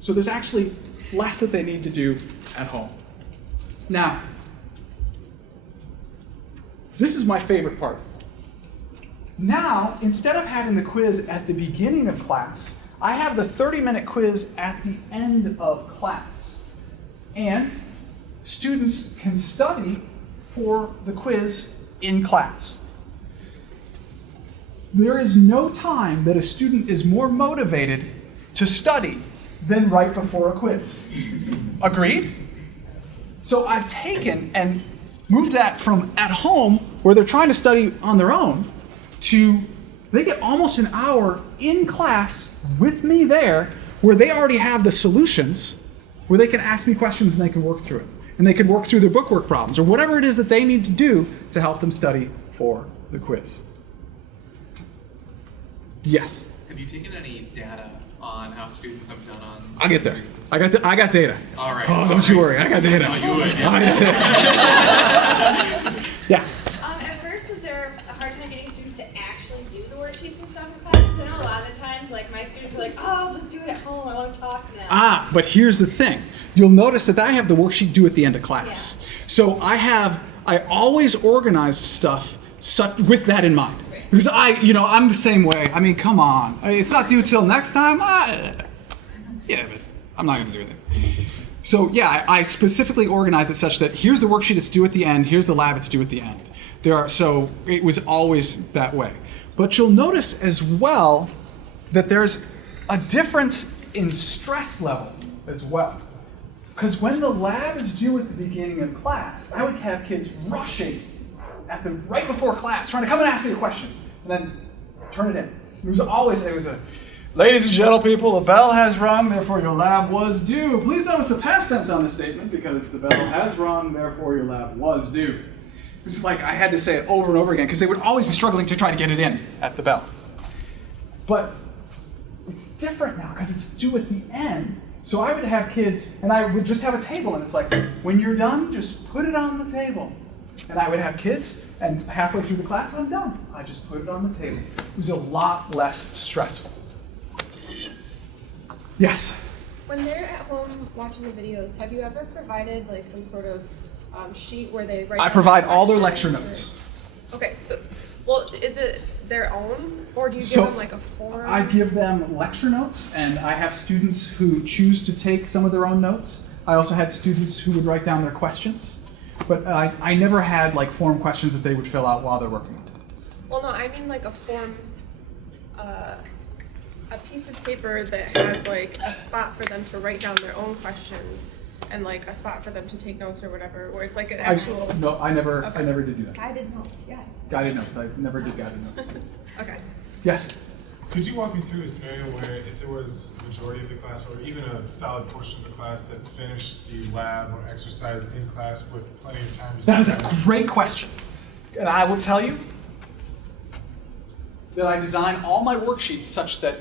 So there's actually less that they need to do at home. Now, this is my favorite part. Now, instead of having the quiz at the beginning of class, I have the 30-minute quiz at the end of class. And students can study for the quiz in class. There is no time that a student is more motivated to study than right before a quiz. Agreed? So I've taken and moved that from at home, where they're trying to study on their own, to they get almost an hour in class with me there, where they already have the solutions, where they can ask me questions and they can work through it. And they can work through their bookwork problems, or whatever it is that they need to do to help them study for the quiz. Yes? Have you taken any data on how students have done on... I'll get there. I got data. All right. Oh, don't you worry. I got data. No, you would. Yeah. At first, was there a hard time getting students to actually do the worksheets and stuff in class? 'Cause I know a lot of the times, like, my students are like, oh, I'll just do it at home. I want to talk now. But here's the thing. You'll notice that I have the worksheet due at the end of class. So I always organized stuff with that in mind. Because I'm the same way. I mean, come on. It's not due till next time. Yeah, but I'm not going to do anything. So yeah, I specifically organized it such that here's the worksheet, it's due at the end. Here's the lab, it's due at the end. So it was always that way. But you'll notice as well that there's a difference in stress level as well. Because when the lab is due at the beginning of class, I would have kids rushing right before class, trying to come and ask me a question, and then turn it in. It was a, ladies and gentlemen, people, the bell has rung, therefore your lab was due. Please notice the past tense on the statement, because the bell has rung, therefore your lab was due. It's like I had to say it over and over again, because they would always be struggling to try to get it in at the bell. But it's different now, because it's due at the end. So I would have kids, and I would just have a table, and it's like, when you're done, just put it on the table. And I would have kids, and halfway through the class, I'm done. I just put it on the table. It was a lot less stressful. Yes? When they're at home watching the videos, have you ever provided like some sort of sheet where they write I down provide all their questions lecture notes. Okay, so, well, is it their own, or do you give So, them like a form? I give them lecture notes, and I have students who choose to take some of their own notes. I also had students who would write down their questions. But I never had like form questions that they would fill out while they're working. Well, no, I mean like a form, a piece of paper that has like a spot for them to write down their own questions, and like a spot for them to take notes or whatever, where it's like an actual. No, I never did do that. Guided notes, yes. Guided notes. I never did guided notes. Okay. Yes. Could you walk me through a scenario where if there was a majority of the class, or even a solid portion of the class that finished the lab or exercise in class with plenty of time to That is a great question. And I will tell you that I design all my worksheets such that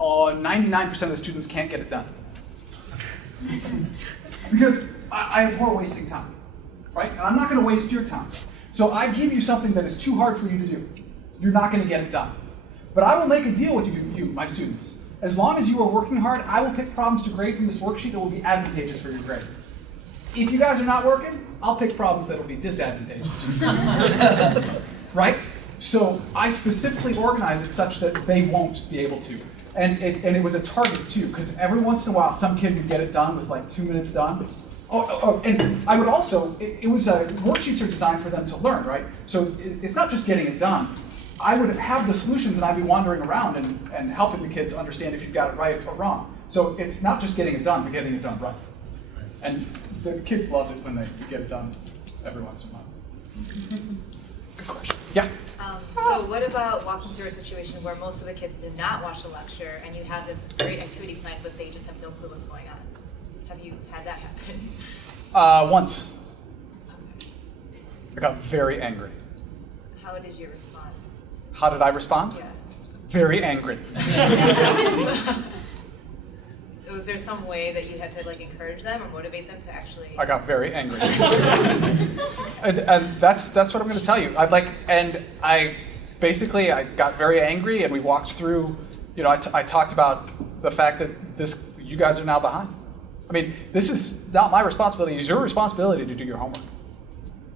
99% of the students can't get it done. Because I abhor wasting time, right? And I'm not going to waste your time. So I give you something that is too hard for you to do. You're not going to get it done. But I will make a deal with you, my students. As long as you are working hard, I will pick problems to grade from this worksheet that will be advantageous for your grade. If you guys are not working, I'll pick problems that will be disadvantageous to you. Right? So I specifically organize it such that they won't be able to. And it was a target too, because every once in a while some kid would get it done with like 2 minutes done. And I would also, worksheets are designed for them to learn, right? So it's not just getting it done. I would have the solutions and I'd be wandering around and helping the kids understand if you got it right or wrong. So it's not just getting it done, but getting it done right. And the kids loved it when they get it done every once in a while. Good question. Yeah? So what about walking through a situation where most of the kids did not watch the lecture and you have this great activity plan, but they just have no clue what's going on? Have you had that happen? Once. I got very angry. How did you respond? How did I respond? Yeah. Very angry. Was there some way that you had to like encourage them or motivate them to actually? I got very angry. and that's what I'm going to tell you. I got very angry, and we walked through. I talked about the fact that you guys are now behind. I mean, this is not my responsibility. It's your responsibility to do your homework.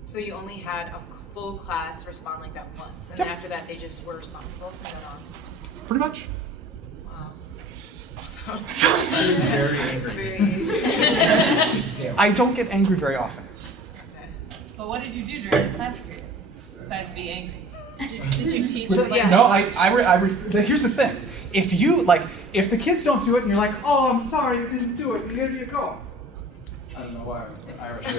So you only had a full class respond like that once, and Yep. then after that they just were responsible from then on? Pretty much. Wow. Very angry. I don't get angry very often. But what did you do during the class period besides be angry? Did you teach? So, yeah. No, here's the thing. If the kids don't do it and you're like, oh, I'm sorry you didn't do it, here you go. I don't know why Irish is.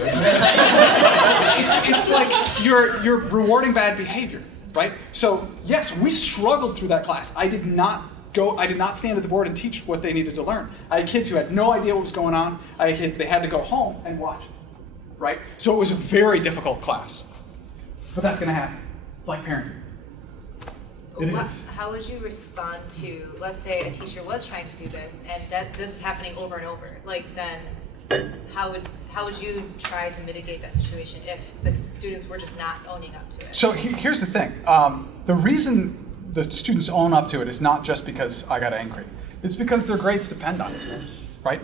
It's like you're rewarding bad behavior, right? So yes, we struggled through that class. I did not stand at the board and teach what they needed to learn. I had kids who had no idea what was going on. They had to go home and watch it, right? So it was a very difficult class. But that's gonna happen. It's like parenting. It is. How would you respond to, let's say a teacher was trying to do this and that this was happening over and over? Like then, how would you try to mitigate that situation if the students were just not owning up to it? So here's the thing. The reason the students own up to it is not just because I got angry. It's because their grades depend on it, right?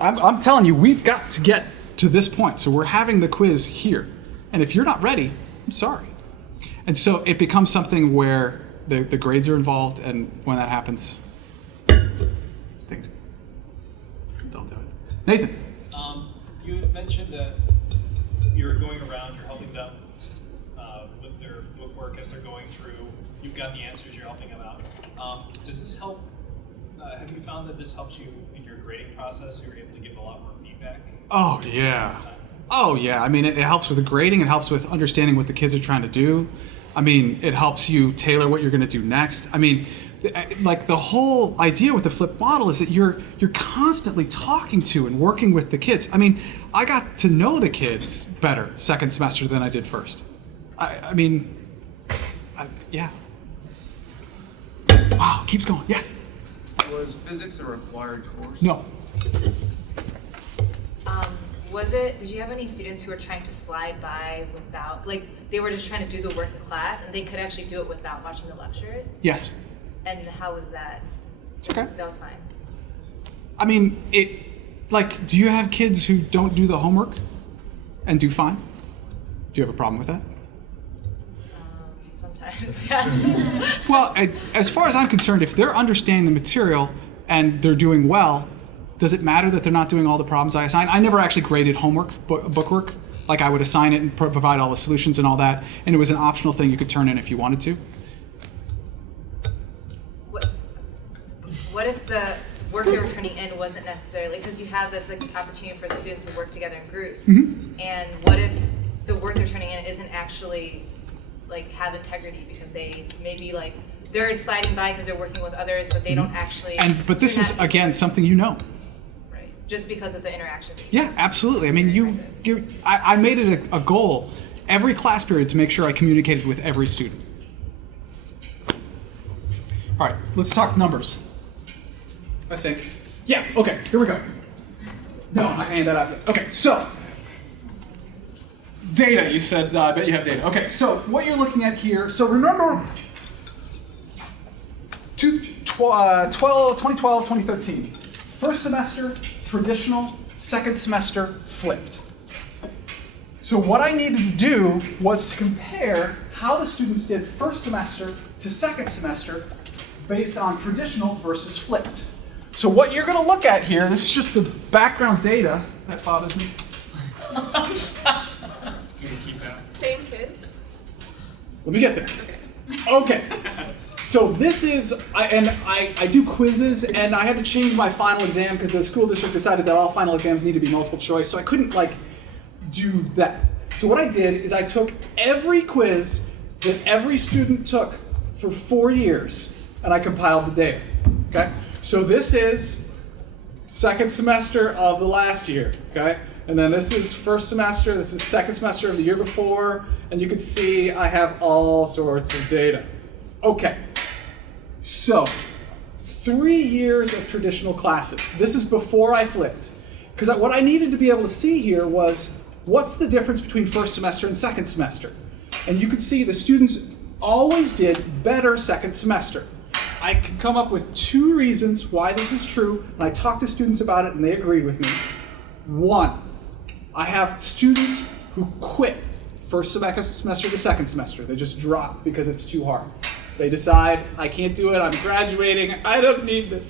I'm telling you, we've got to get to this point. So we're having the quiz here. And if you're not ready, I'm sorry. And so it becomes something where the grades are involved, and when that happens, things, they'll do it. Nathan. You had mentioned that you're going around, you're helping them with their bookwork as they're going through. You've got the answers, you're helping them out. Does this help? Have you found that this helps you in your grading process? You're able to give a lot more feedback? Oh, yeah. Oh, yeah. I mean, it helps with the grading. It helps with understanding what the kids are trying to do. I mean, it helps you tailor what you're going to do next. I mean, like the whole idea with the flipped model is that you're constantly talking to and working with the kids. I mean, I got to know the kids better second semester than I did first. Yeah. Wow, keeps going. Yes. Was physics a required course? No. Did you have any students who were trying to slide by without, like, they were just trying to do the work in class and they could actually do it without watching the lectures? Yes. And how was that? It's okay. That was fine. I mean, do you have kids who don't do the homework and do fine? Do you have a problem with that? Sometimes, yes. Well, as far as I'm concerned, if they're understanding the material and they're doing well, does it matter that they're not doing all the problems I assign? I never actually graded homework, bookwork. Like, I would assign it and provide all the solutions and all that, and it was an optional thing you could turn in if you wanted to. What if the work they were turning in wasn't necessarily, because you have this opportunity for students to work together in groups, and what if the work they're turning in isn't actually have integrity because they maybe they're sliding by because they're working with others, but they don't actually. But this is again something you know. Right. Just because of the interactions. Yeah, absolutely. I mean, I made it a goal every class period to make sure I communicated with every student. All right, let's talk numbers. I think. Yeah. Okay. Here we go. No, I'm not gonna hand that out yet. Okay. So. Data, you said, I bet you have data. Okay, so what you're looking at here, so remember 2012, 2013. First semester, traditional, second semester, flipped. So what I needed to do was to compare how the students did first semester to second semester based on traditional versus flipped. So what you're going to look at here, this is just the background data. That bothers me. Same kids? Let me get there. Okay. So this is, I do quizzes, and I had to change my final exam because the school district decided that all final exams need to be multiple choice, so I couldn't do that. So what I did is I took every quiz that every student took for 4 years, and I compiled the data. Okay. So this is second semester of the last year. Okay. And then this is first semester, this is second semester of the year before, and you can see I have all sorts of data. Okay, so 3 years of traditional classes. This is before I flipped. Because what I needed to be able to see here was, what's the difference between first semester and second semester? And you could see the students always did better second semester. I could come up with 2 reasons why this is true, and I talked to students about it and they agreed with me. 1, I have students who quit first semester to second semester. They just drop because it's too hard. They decide, I can't do it, I'm graduating, I don't need this.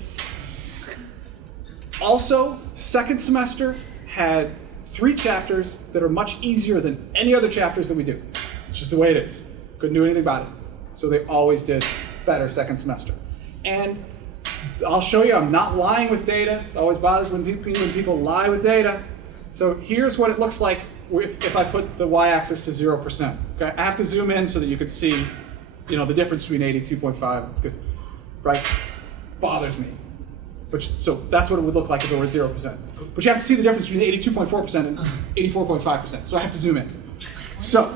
Also, second semester had 3 chapters that are much easier than any other chapters that we do. It's just the way it is. Couldn't do anything about it. So they always did better second semester. And I'll show you, I'm not lying with data. It always bothers when people lie with data. So here's what it looks like if I put the y-axis to 0%. Okay? I have to zoom in so that you could see, the difference between 82.5, because, right, bothers me. So that's what it would look like if it were 0%. But you have to see the difference between 82.4% and 84.5%. So I have to zoom in. So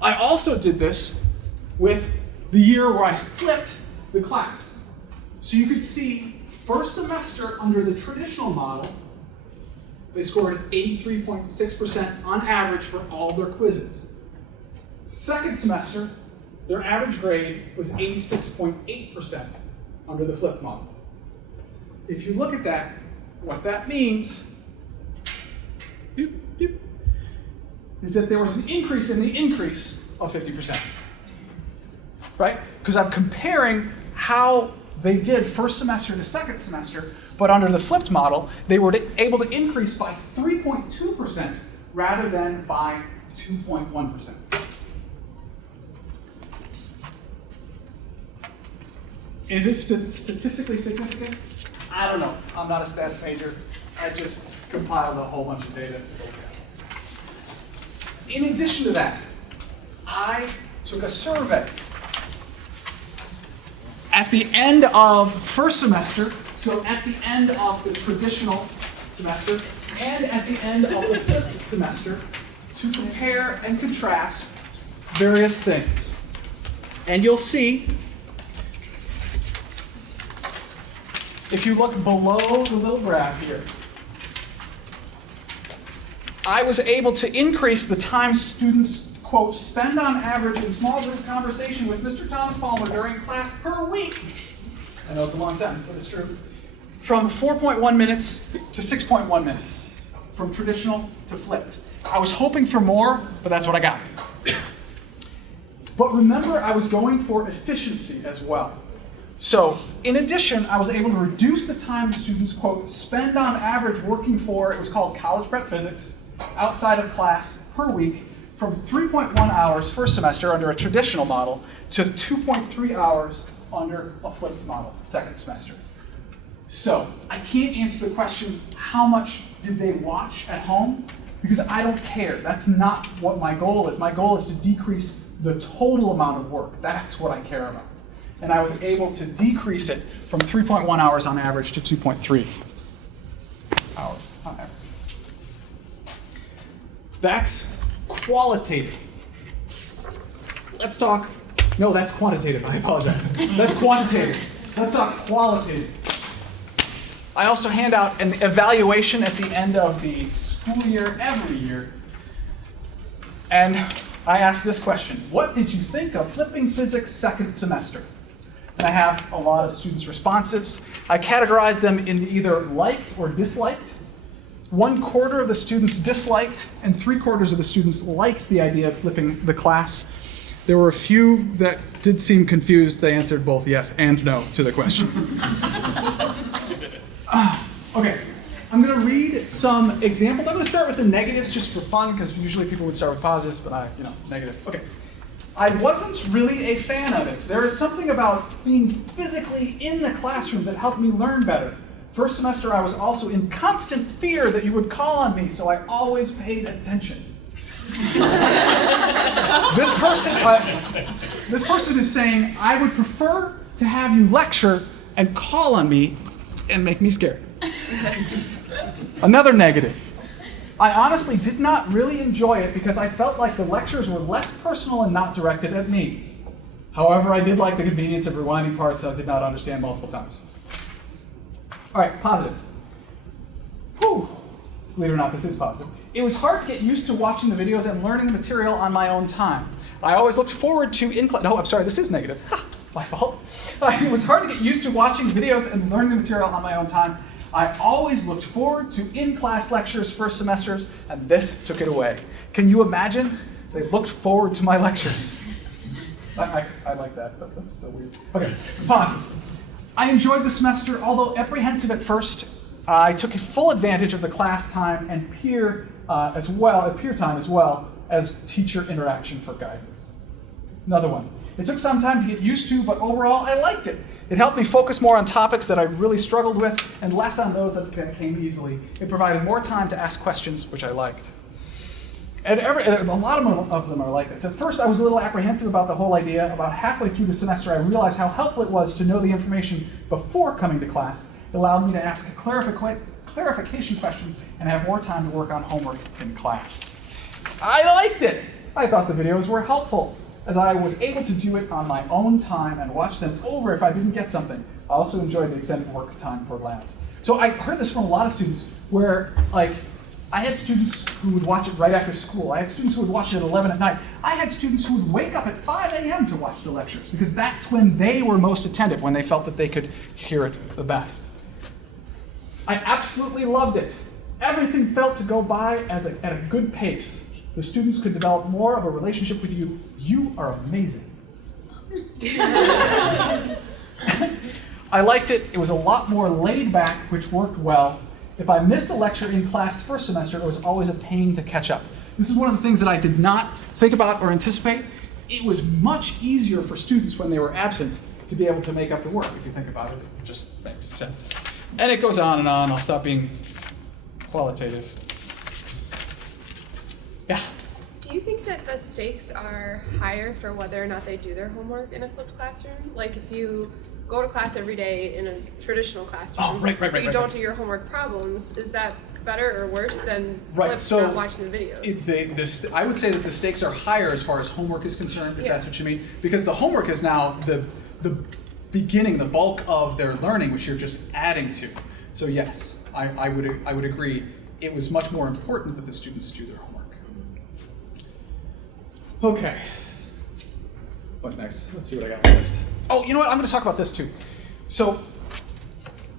I also did this with the year where I flipped the class. So you could see first semester under the traditional model, they scored 83.6% on average for all their quizzes. Second semester, their average grade was 86.8% under the flipped model. If you look at that, what that means is that there was an increase in the increase of 50%. Right? Because I'm comparing how they did first semester to second semester, but under the flipped model, they were able to increase by 3.2% rather than by 2.1%. Is it statistically significant? I don't know. I'm not a stats major. I just compiled a whole bunch of data. In addition to that, I took a survey. At the end of first semester, so at the end of the traditional semester, and at the end of the fifth semester, to compare and contrast various things. And you'll see, if you look below the little graph here, I was able to increase the time students, quote, spend on average in small group conversation with Mr. Thomas Palmer during class per week. I know it's a long sentence, but it's true. From 4.1 minutes to 6.1 minutes. From traditional to flipped. I was hoping for more, but that's what I got. But remember, I was going for efficiency as well. So, in addition, I was able to reduce the time students, quote, spend on average working for, it was called college prep physics, outside of class per week, from 3.1 hours first semester under a traditional model to 2.3 hours under a flipped model second semester. So, I can't answer the question, how much did they watch at home? Because I don't care. That's not what my goal is. My goal is to decrease the total amount of work. That's what I care about. And I was able to decrease it from 3.1 hours on average to 2.3 hours on average. That's qualitative. Let's talk, no, that's quantitative, I apologize. That's quantitative. Let's talk qualitative. I also hand out an evaluation at the end of the school year every year. And I ask this question: what did you think of flipping physics second semester? And I have a lot of students' responses. I categorize them into either liked or disliked. 1/4 of the students disliked, and 3/4 of the students liked the idea of flipping the class. There were a few that did seem confused. They answered both yes and no to the question. Okay, I'm going to read some examples. I'm going to start with the negatives just for fun, because usually people would start with positives, but negative. Okay. I wasn't really a fan of it. There is something about being physically in the classroom that helped me learn better. First semester, I was also in constant fear that you would call on me, so I always paid attention. This person is saying, I would prefer to have you lecture and call on me and make me scared. Another negative. I honestly did not really enjoy it because I felt like the lectures were less personal and not directed at me. However, I did like the convenience of rewinding parts I did not understand multiple times. All right, positive. Whew. Believe it or not, this is positive. It was hard to get used to watching the videos and learning the material on my own time. I always looked forward to no, I'm sorry, this is negative. My fault. It was hard to get used to watching videos and learning the material on my own time. I always looked forward to in-class lectures first semesters, and this took it away. Can you imagine? They looked forward to my lectures. I like that, but that's still weird. Okay, positive. I enjoyed the semester, although apprehensive at first. I took full advantage of the class time and peer time as well as teacher interaction for guidance. Another one. It took some time to get used to, but overall I liked it. It helped me focus more on topics that I really struggled with and less on those that came easily. It provided more time to ask questions, which I liked. And a lot of them are like this. At first, I was a little apprehensive about the whole idea. About halfway through the semester, I realized how helpful it was to know the information before coming to class. It allowed me to ask clarification questions and have more time to work on homework in class. I liked it. I thought the videos were helpful, as I was able to do it on my own time and watch them over if I didn't get something. I also enjoyed the extended work time for labs. So I heard this from a lot of students where, I I had students who would watch it right after school. I had students who would watch it at 11 at night. I had students who would wake up at 5 a.m. to watch the lectures because that's when they were most attentive, when they felt that they could hear it the best. I absolutely loved it. Everything felt to go by at a good pace. The students could develop more of a relationship with you. You are amazing. I liked it. It was a lot more laid back, which worked well. If I missed a lecture in class first semester, it was always a pain to catch up. This is one of the things that I did not think about or anticipate. It was much easier for students when they were absent to be able to make up the work. If you think about it, it just makes sense. And it goes on and on. I'll stop being qualitative. Yeah. Do you think that the stakes are higher for whether or not they do their homework in a flipped classroom? Like if you go to class every day in a traditional classroom, but you don't do your homework problems, is that better or worse than flipped not watching the videos? I would say that the stakes are higher as far as homework is concerned, if that's what you mean, because the homework is now the beginning, the bulk of their learning, which you're just adding to. So yes, I would agree. It was much more important that the students do their homework. Okay. What next? Let's see what I got on the list. Oh, you know what? I'm going to talk about this too. So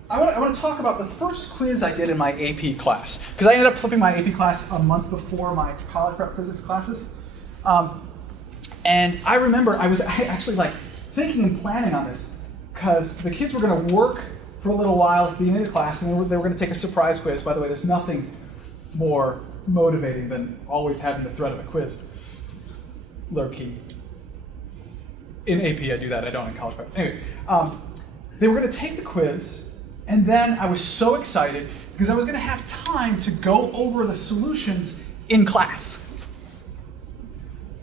I want to talk about the first quiz I did in my AP class, because I ended up flipping my AP class a month before my college prep physics classes. And I remember I actually like thinking and planning on this, because the kids were going to work for a little while at the beginning of the class, and they were going to take a surprise quiz. By the way, there's nothing more motivating than always having the threat of a quiz. Low key. In AP, I do that. I don't in college prep. Anyway, they were going to take the quiz, and then I was so excited because I was going to have time to go over the solutions in class.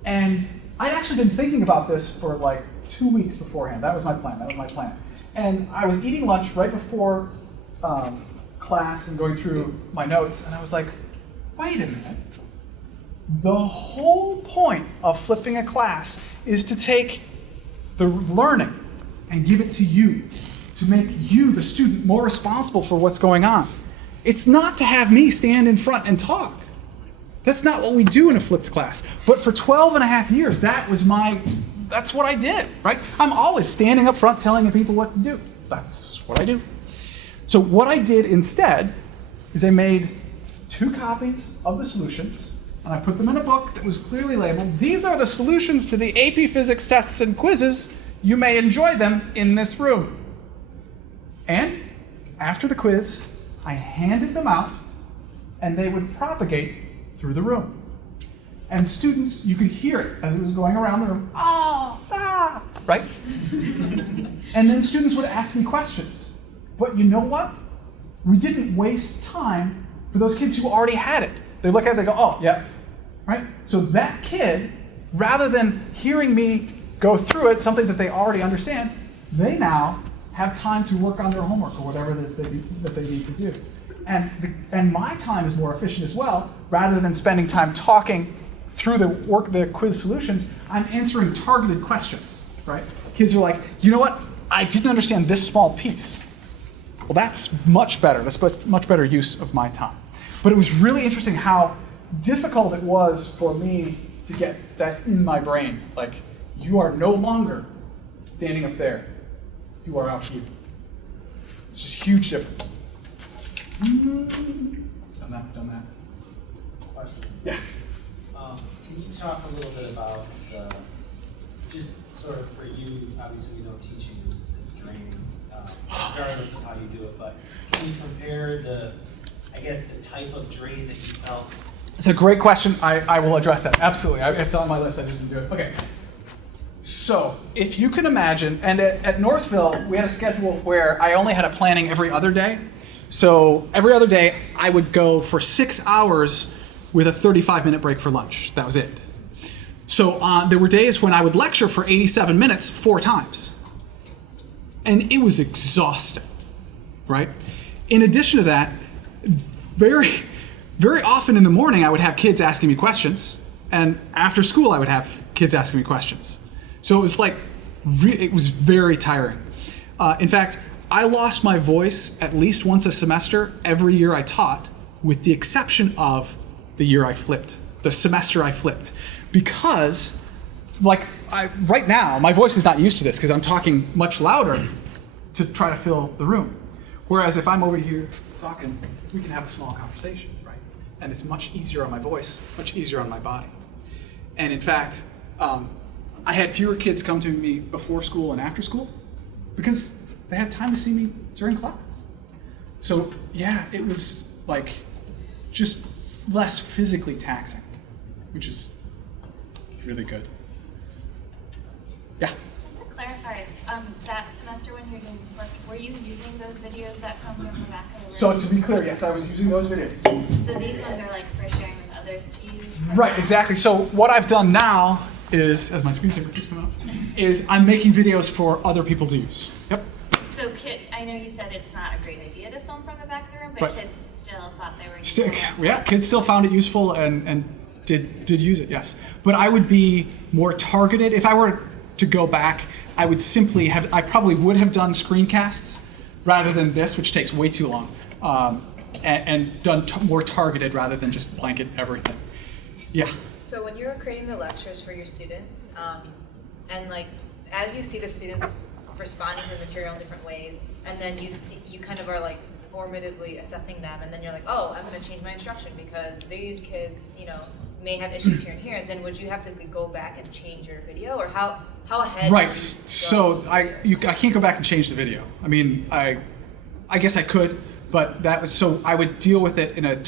And I'd actually been thinking about this for like 2 weeks beforehand. That was my plan. And I was eating lunch right before class and going through my notes, and I was like, wait a minute. The whole point of flipping a class is to take the learning and give it to you, to make you, the student, more responsible for what's going on. It's not to have me stand in front and talk. That's not what we do in a flipped class. But for 12 and a half years, that's what I did, right? I'm always standing up front telling people what to do. That's what I do. So what I did instead is I made 2 copies of the solutions, and I put them in a book that was clearly labeled, these are the solutions to the AP Physics tests and quizzes. You may enjoy them in this room. And after the quiz, I handed them out, and they would propagate through the room. And students, you could hear it as it was going around the room, right? And then students would ask me questions. But you know what? We didn't waste time for those kids who already had it. They look at it, they go, oh, yeah, right? So that kid, rather than hearing me go through it, something that they already understand, they now have time to work on their homework or whatever it is that they need to do. And my time is more efficient as well. Rather than spending time talking through the quiz solutions, I'm answering targeted questions, right? Kids are like, you know what? I didn't understand this small piece. Well, that's much better. That's much better use of my time. But it was really interesting how difficult it was for me to get that in my brain. Like, you are no longer standing up there. You are out here. It's just a huge difference. Done that. Question. Yeah. Can you talk a little bit about just sort of for you, obviously we know teaching is draining, regardless of how you do it, but can you compare the type of drain that you felt? It's a great question. I will address that. Absolutely. It's on my list. I just didn't do it. Okay. So if you can imagine, and at Northville, we had a schedule where I only had a planning every other day. So every other day, I would go for 6 hours with a 35-minute break for lunch. That was it. So there were days when I would lecture for 87 minutes 4 times. And it was exhausting, right? In addition to that, very, very often in the morning, I would have kids asking me questions. And after school, I would have kids asking me questions. So it was like, it was very tiring. In fact, I lost my voice at least once a semester every year I taught with the exception of the year I flipped, the semester I flipped. Because, right now, my voice is not used to this because I'm talking much louder to try to fill the room. Whereas if I'm over here talking, we can have a small conversation, right? And it's much easier on my voice, much easier on my body. And in fact, I had fewer kids come to me before school and after school because they had time to see me during class. So yeah, it was just less physically taxing, which is really good. Yeah? Just to clarify, that semester when you're doing flipped, were you using those videos that come from the back of the room? So to be clear, yes, I was using those videos. So these ones are for sharing with others to use? Right, exactly. So what I've done now is, as my screensaver keeps coming up, is I'm making videos for other people to use. Yep. So I know you said it's not a great idea to film from the back of the room, but Right. kids still thought they were useful. Yeah, kids still found it useful and did use it, yes. But I would be more targeted. If I were to go back, I probably would have done screencasts rather than this, which takes way too long, and done more targeted rather than just blanket everything. Yeah. So when you're creating the lectures for your students, and as you see the students responding to the material in different ways, and then you kind of are formatively assessing them, and then you're like, oh, I'm going to change my instruction because these kids, may have issues here and here. Then would you have to go back and change your video, or how ahead? Right. So I can't go back and change the video. I mean, I guess I could, but I would deal with it in a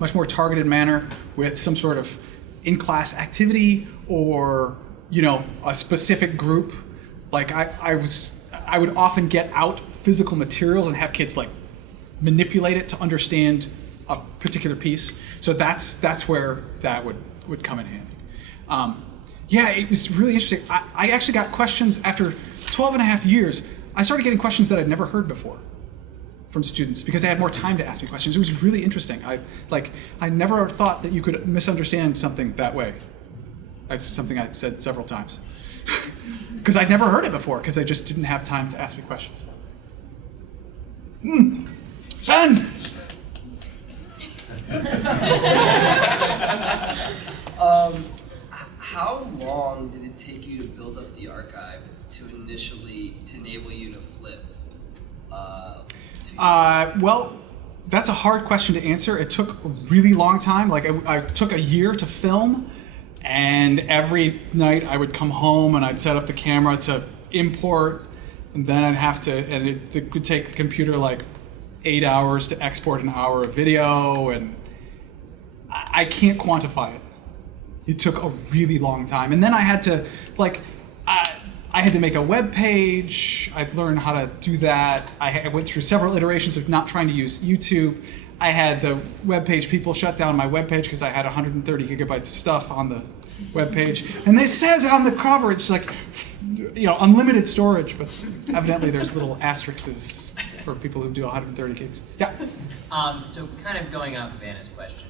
much more targeted manner with some sort of in-class activity or a specific group. I would often get out physical materials and have kids manipulate it to understand a particular piece. So that's where that would come in handy. Yeah, it was really interesting. I actually got questions after 12 and a half years. I started getting questions that I'd never heard before from students because they had more time to ask me questions. It was really interesting. I never thought that you could misunderstand something that way. That's something I said several times. Because I'd never heard it before, because they just didn't have time to ask me questions. Ben! How long did it take you to build up the archive to enable you to flip? Well, that's a hard question to answer. It took a really long time. I took a year to film, and every night I would come home and I'd set up the camera to import, and then I'd have to, and it could take the computer 8 hours to export an hour of video, and I can't quantify it. It took a really long time. And then I had to, I had to make a web page. I'd learned how to do that. I went through several iterations of not trying to use YouTube. I had the web page people shut down my web page because I had 130 gigabytes of stuff on the web page. And it says on the cover, it's unlimited storage, but evidently there's little asterisks for people who do 130 gigs. Yeah. So kind of going off of Anna's question,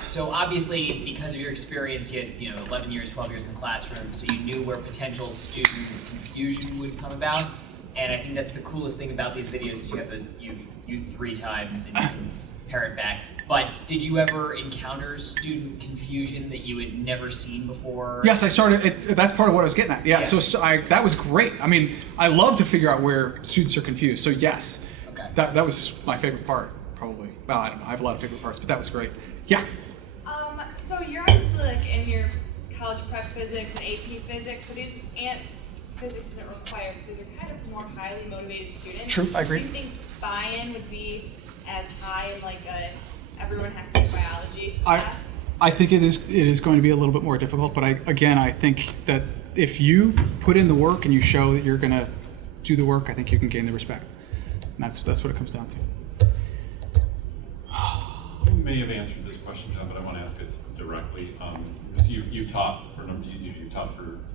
so obviously because of your experience, you had 11 years, 12 years in the classroom, so you knew where potential student confusion would come about. And I think that's the coolest thing about these videos is you have those you 3 times and you can parrot back. But did you ever encounter student confusion that you had never seen before? Yes, I started. That's part of what I was getting at. Yeah. So that was great. I mean, I love to figure out where students are confused. So yes, okay. That was my favorite part, probably. Well, I don't know. I have a lot of favorite parts, but that was great. Yeah. So you're obviously in your college prep physics and AP physics. So these physics isn't required. So these are kind of more highly motivated students. True, I agree. Do you think buy-in would be as high in everyone has to take biology class? I think it is going to be a little bit more difficult, but I think that if you put in the work and you show that you're going to do the work, I think you can gain the respect. And that's what it comes down to. You may have answered this question, John, but I want to ask it directly. You've taught for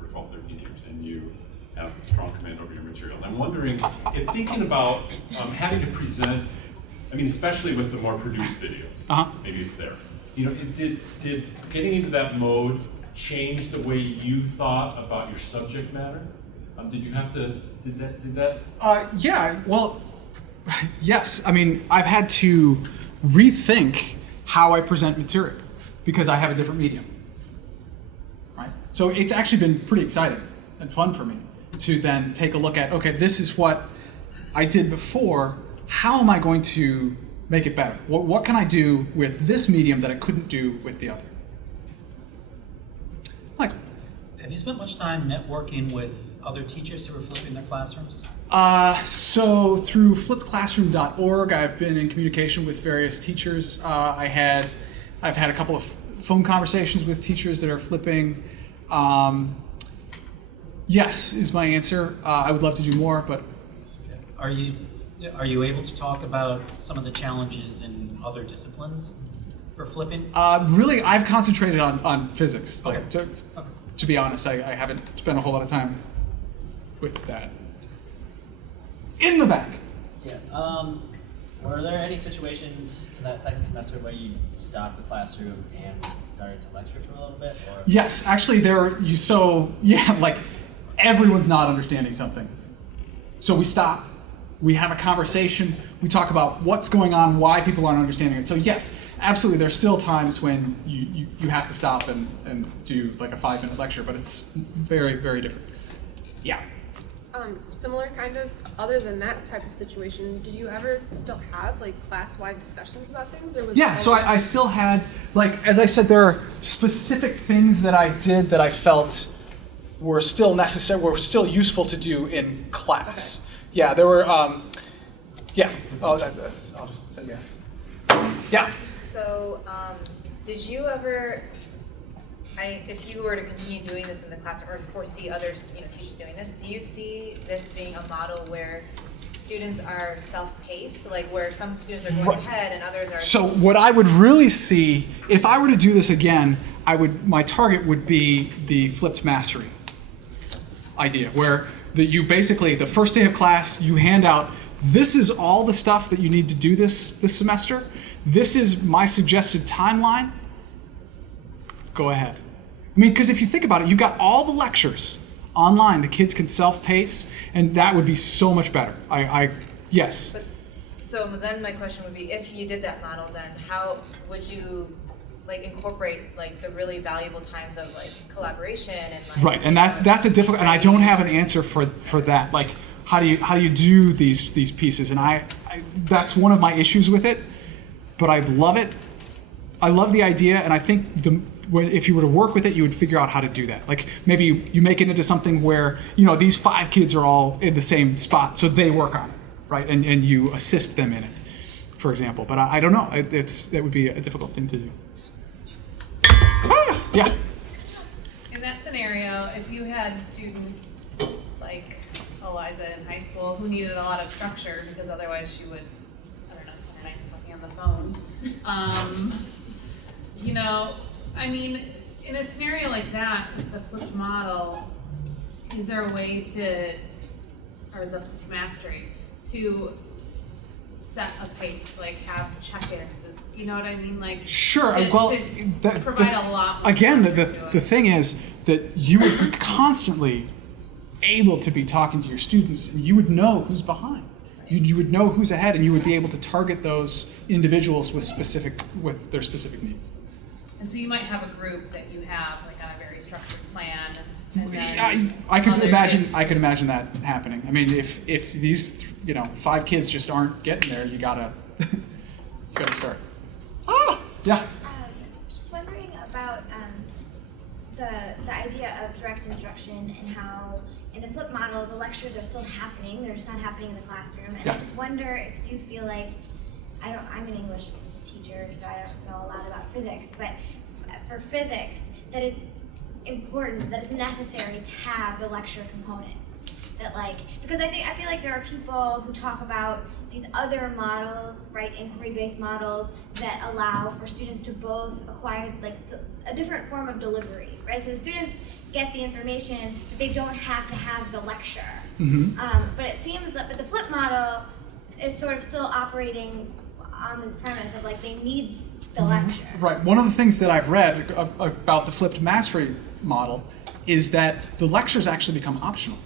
12, 13 years, and you have strong command over your material. I'm wondering if thinking about having to present, especially with the more produced videos, maybe it's there. Did getting into that mode change the way you thought about your subject matter? Did you have to? Did that? Yeah. Well, Yes, I mean, I've had to rethink how I present material because I have a different medium, right? So it's actually been pretty exciting and fun for me to then take a look at, okay, this is what I did before, how am I going to make it better? What can I do with this medium that I couldn't do with the other? Michael. Have you spent much time networking with other teachers who are flipping their classrooms? So through flippedclassroom.org, I've been in communication with various teachers. I've had a couple of phone conversations with teachers that are flipping. Yes, is my answer. I would love to do more, but Are you able to talk about some of the challenges in other disciplines for flipping? really, I've concentrated on physics. Like, Okay. to be honest, I haven't spent a whole lot of time with that. In the back. Yeah. Were there any situations in that second semester where you stopped the classroom and started to lecture for a little bit? Or? Yes, actually, like everyone's not understanding something. So we stop, we have a conversation, we talk about what's going on, why people aren't understanding it. So yes, absolutely, there's still times when you have to stop and do like a 5-minute lecture, but it's very, very different. Yeah. Similar kind of, other than that type of situation, did you ever still have like class-wide discussions about things, or was Yeah, so I still had, like, as I said, there are specific things that I did that I felt were still necessary, were still useful to do in class. Okay. Yeah, there were, yeah. Oh, that's, I'll just say yes. Yeah. So, did you ever, if you were to continue doing this in the classroom or foresee others, teachers doing this, do you see this being a model where students are self-paced, like where some students are going ahead and others are? So what I would really see, if I were to do this again, my target would be the flipped mastery idea, where you basically, the first day of class, you hand out, this is all the stuff that you need to do this semester. This is my suggested timeline. Go ahead. I mean, because if you think about it, you've got all the lectures online. The kids can self-pace, and that would be so much better. Yes. So then my question would be, if you did that model, then how would you incorporate the really valuable times of collaboration and right, and that's a difficult, and I don't have an answer for that. Like, how do you do these pieces? And I that's one of my issues with it, but I love it. I love the idea, and I think if you were to work with it, you would figure out how to do that. Like, maybe you make it into something where, these 5 kids are all in the same spot, so they work on it, right? And you assist them in it, for example. But I don't know. That would be a difficult thing to do. Yeah. In that scenario, if you had students like Eliza in high school who needed a lot of structure because otherwise she would, spend her nights talking on the phone. In a scenario like that, with the flipped model, is there a way or the flipped mastery, to set a pace, have check-ins, you know what I mean? Sure. To provide a lot more. Again, the thing is that you would be constantly able to be talking to your students, and you would know who's behind. You would know who's ahead, and you would be able to target those individuals with their specific needs. And so you might have a group that you have on a very structured plan. And then I could imagine. kids. I could imagine that happening. I mean, if these 5 kids just aren't getting there, you gotta start. Yeah. Just wondering about the idea of direct instruction and how in the flip model the lectures are still happening. They're just not happening in the classroom. And I just wonder if you feel like I'm an English teacher, so I don't know a lot about physics, but for physics, that it's important, that it's necessary to have the lecture component. That because I feel like there are people who talk about these other models, right, inquiry-based models that allow for students to both acquire a different form of delivery, right? So the students get the information, but they don't have to have the lecture. Mm-hmm. But it seems that the flip model is sort of still operating on this premise of they need the lecture. Right. One of the things that I've read about the flipped mastery model is that the lectures actually become optional,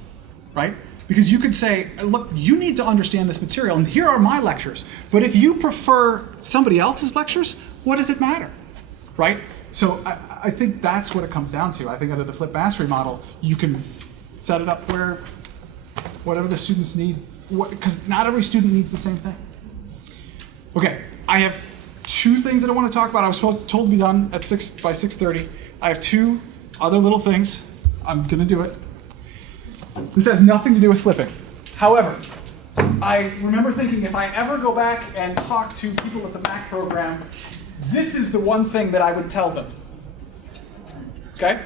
right? Because you could say, look, you need to understand this material, and here are my lectures. But if you prefer somebody else's lectures, what does it matter, right? So I think that's what it comes down to. I think under the flipped mastery model, you can set it up where whatever the students need, because not every student needs the same thing. Okay, I have 2 things that I want to talk about. I was told to be done at by 6:30. I have 2 other little things. I'm going to do it. This has nothing to do with flipping. However, I remember thinking if I ever go back and talk to people at the Mac program, this is the one thing that I would tell them. Okay?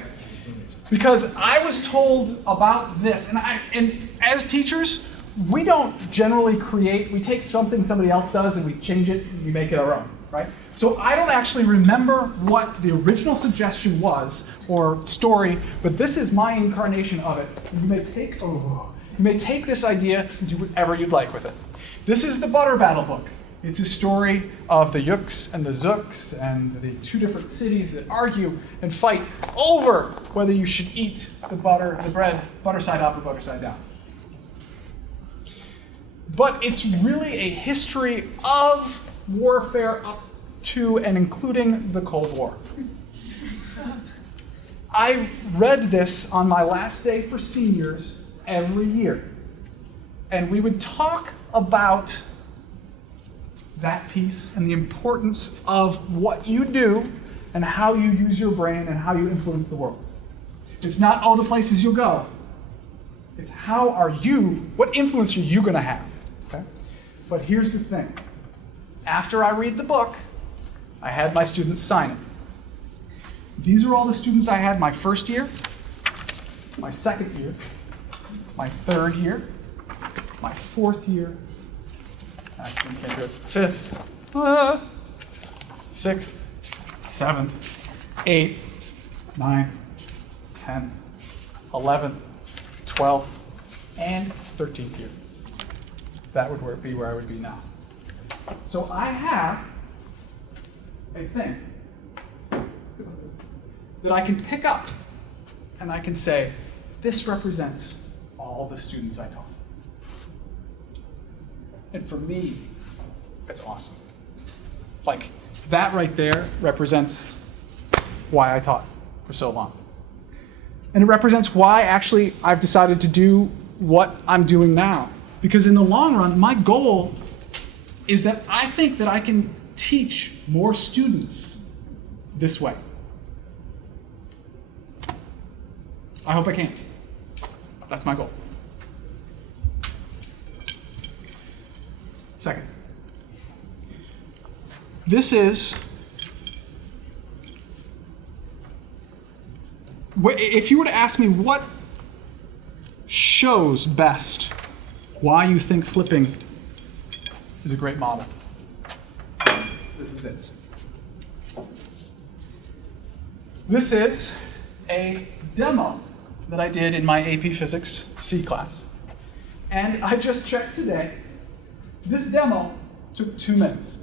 Because I was told about this, and as teachers, we don't generally create, we take something somebody else does and we change it and we make it our own, right? So I don't actually remember what the original suggestion was or story, but this is my incarnation of it. You may take this idea and do whatever you'd like with it. This is the Butter Battle book. It's a story of the Yuks and the Zooks and the 2 different cities that argue and fight over whether you should eat the bread, butter side up or butter side down. But it's really a history of warfare up to and including the Cold War. I read this on my last day for seniors every year. And we would talk about that piece and the importance of what you do and how you use your brain and how you influence the world. It's not all the places you'll go. It's what influence are you going to have? Okay? But here's the thing. After I read the book, I had my students sign it. These are all the students I had my first year, my second year, my third year, my fourth year, actually can't do it, fifth, 6th, 7th, 8th, 9th, 10th, 11th, 12th, and 13th year. That would be where I would be now. So I have a thing that I can pick up and I can say, this represents all the students I taught. And for me, it's awesome. Like, that right there represents why I taught for so long. And it represents why actually I've decided to do what I'm doing now. Because in the long run, my goal is that I think that I can teach more students this way. I hope I can. That's my goal. Second. This is, if you were to ask me what shows best why you think flipping is a great model, this is it. This is a demo that I did in my AP Physics C class. And I just checked today. This demo took 2 minutes.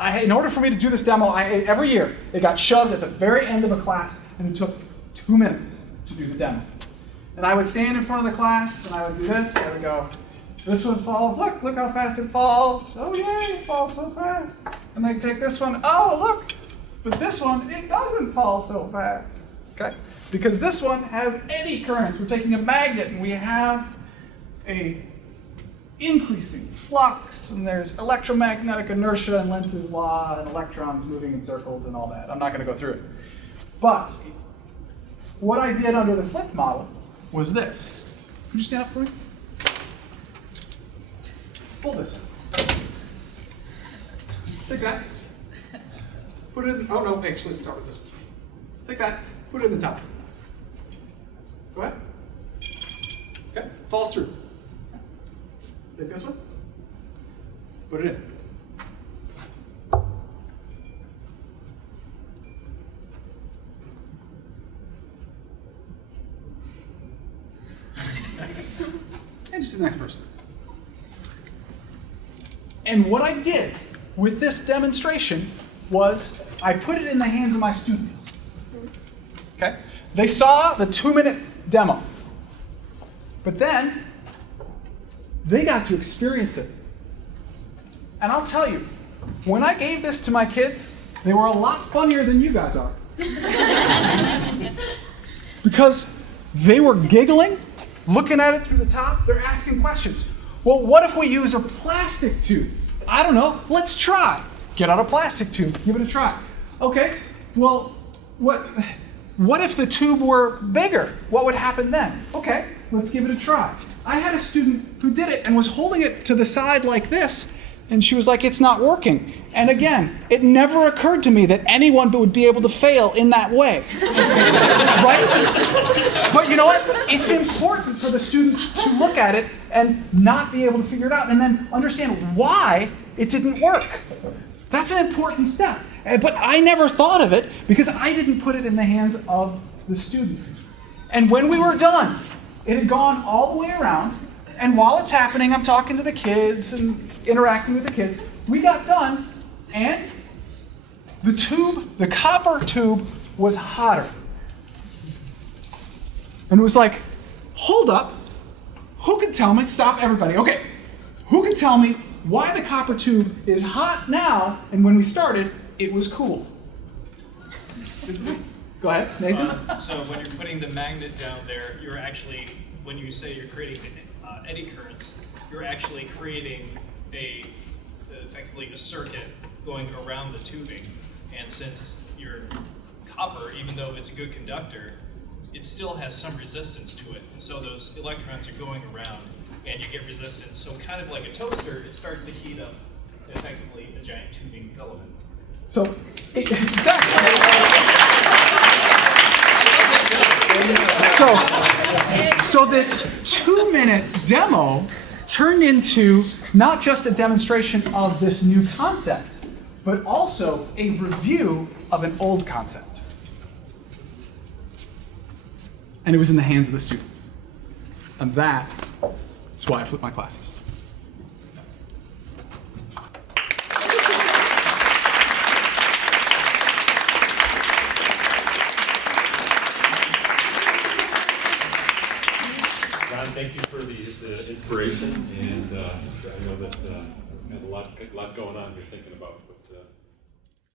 In order for me to do this demo, every year, it got shoved at the very end of a class, and it took 2 minutes to do the demo. And I would stand in front of the class, and I would do this. I would go, this one falls. Look how fast it falls. Oh, yay, it falls so fast. And then take this one. Oh, look. But this one, it doesn't fall so fast. Okay? Because this one has eddy currents. We're taking a magnet, and we have a increasing flux, and there's electromagnetic inertia and Lenz's law, and electrons moving in circles and all that. I'm not going to go through it. But what I did under the flip model was this. Could you stand up for me? Pull this. Take that. Put it in, oh no, actually let's start with this. Take that, put it in the top. Go ahead. Okay, falls through. Take this one, put it in. And just the next person. And what I did with this demonstration was I put it in the hands of my students. Okay? They saw the 2-minute demo. But then, they got to experience it. And I'll tell you, when I gave this to my kids, they were a lot funnier than you guys are. Because they were giggling, looking at it through the top, they're asking questions. Well, what if we use a plastic tube? I don't know, let's try. Get out a plastic tube, give it a try. Okay, well, what if the tube were bigger? What would happen then? Okay, let's give it a try. I had a student who did it and was holding it to the side like this, and she was like, it's not working. And again, it never occurred to me that anyone would be able to fail in that way. Right? But you know what? It's important for the students to look at it and not be able to figure it out and then understand why it didn't work. That's an important step. But I never thought of it because I didn't put it in the hands of the student. And when we were done, it had gone all the way around. And while it's happening, I'm talking to the kids and interacting with the kids. We got done, and the copper tube was hotter. And it was like, hold up, who can tell me, stop everybody, okay, who can tell me why the copper tube is hot now, and when we started, it was cool? Go ahead, Nathan. So when you're putting the magnet down there, you're actually, when you say you're creating eddy currents, you're actually creating effectively a circuit going around the tubing. And since your copper, even though it's a good conductor, it still has some resistance to it. And so those electrons are going around and you get resistance. So kind of like a toaster, it starts to heat up effectively a giant tubing filament. So, So this 2-minute demo turned into not just a demonstration of this new concept, but also a review of an old concept. And it was in the hands of the students. And that is why I flip my classes. Thank you for the inspiration, and I know that you have a lot going on you're thinking about. But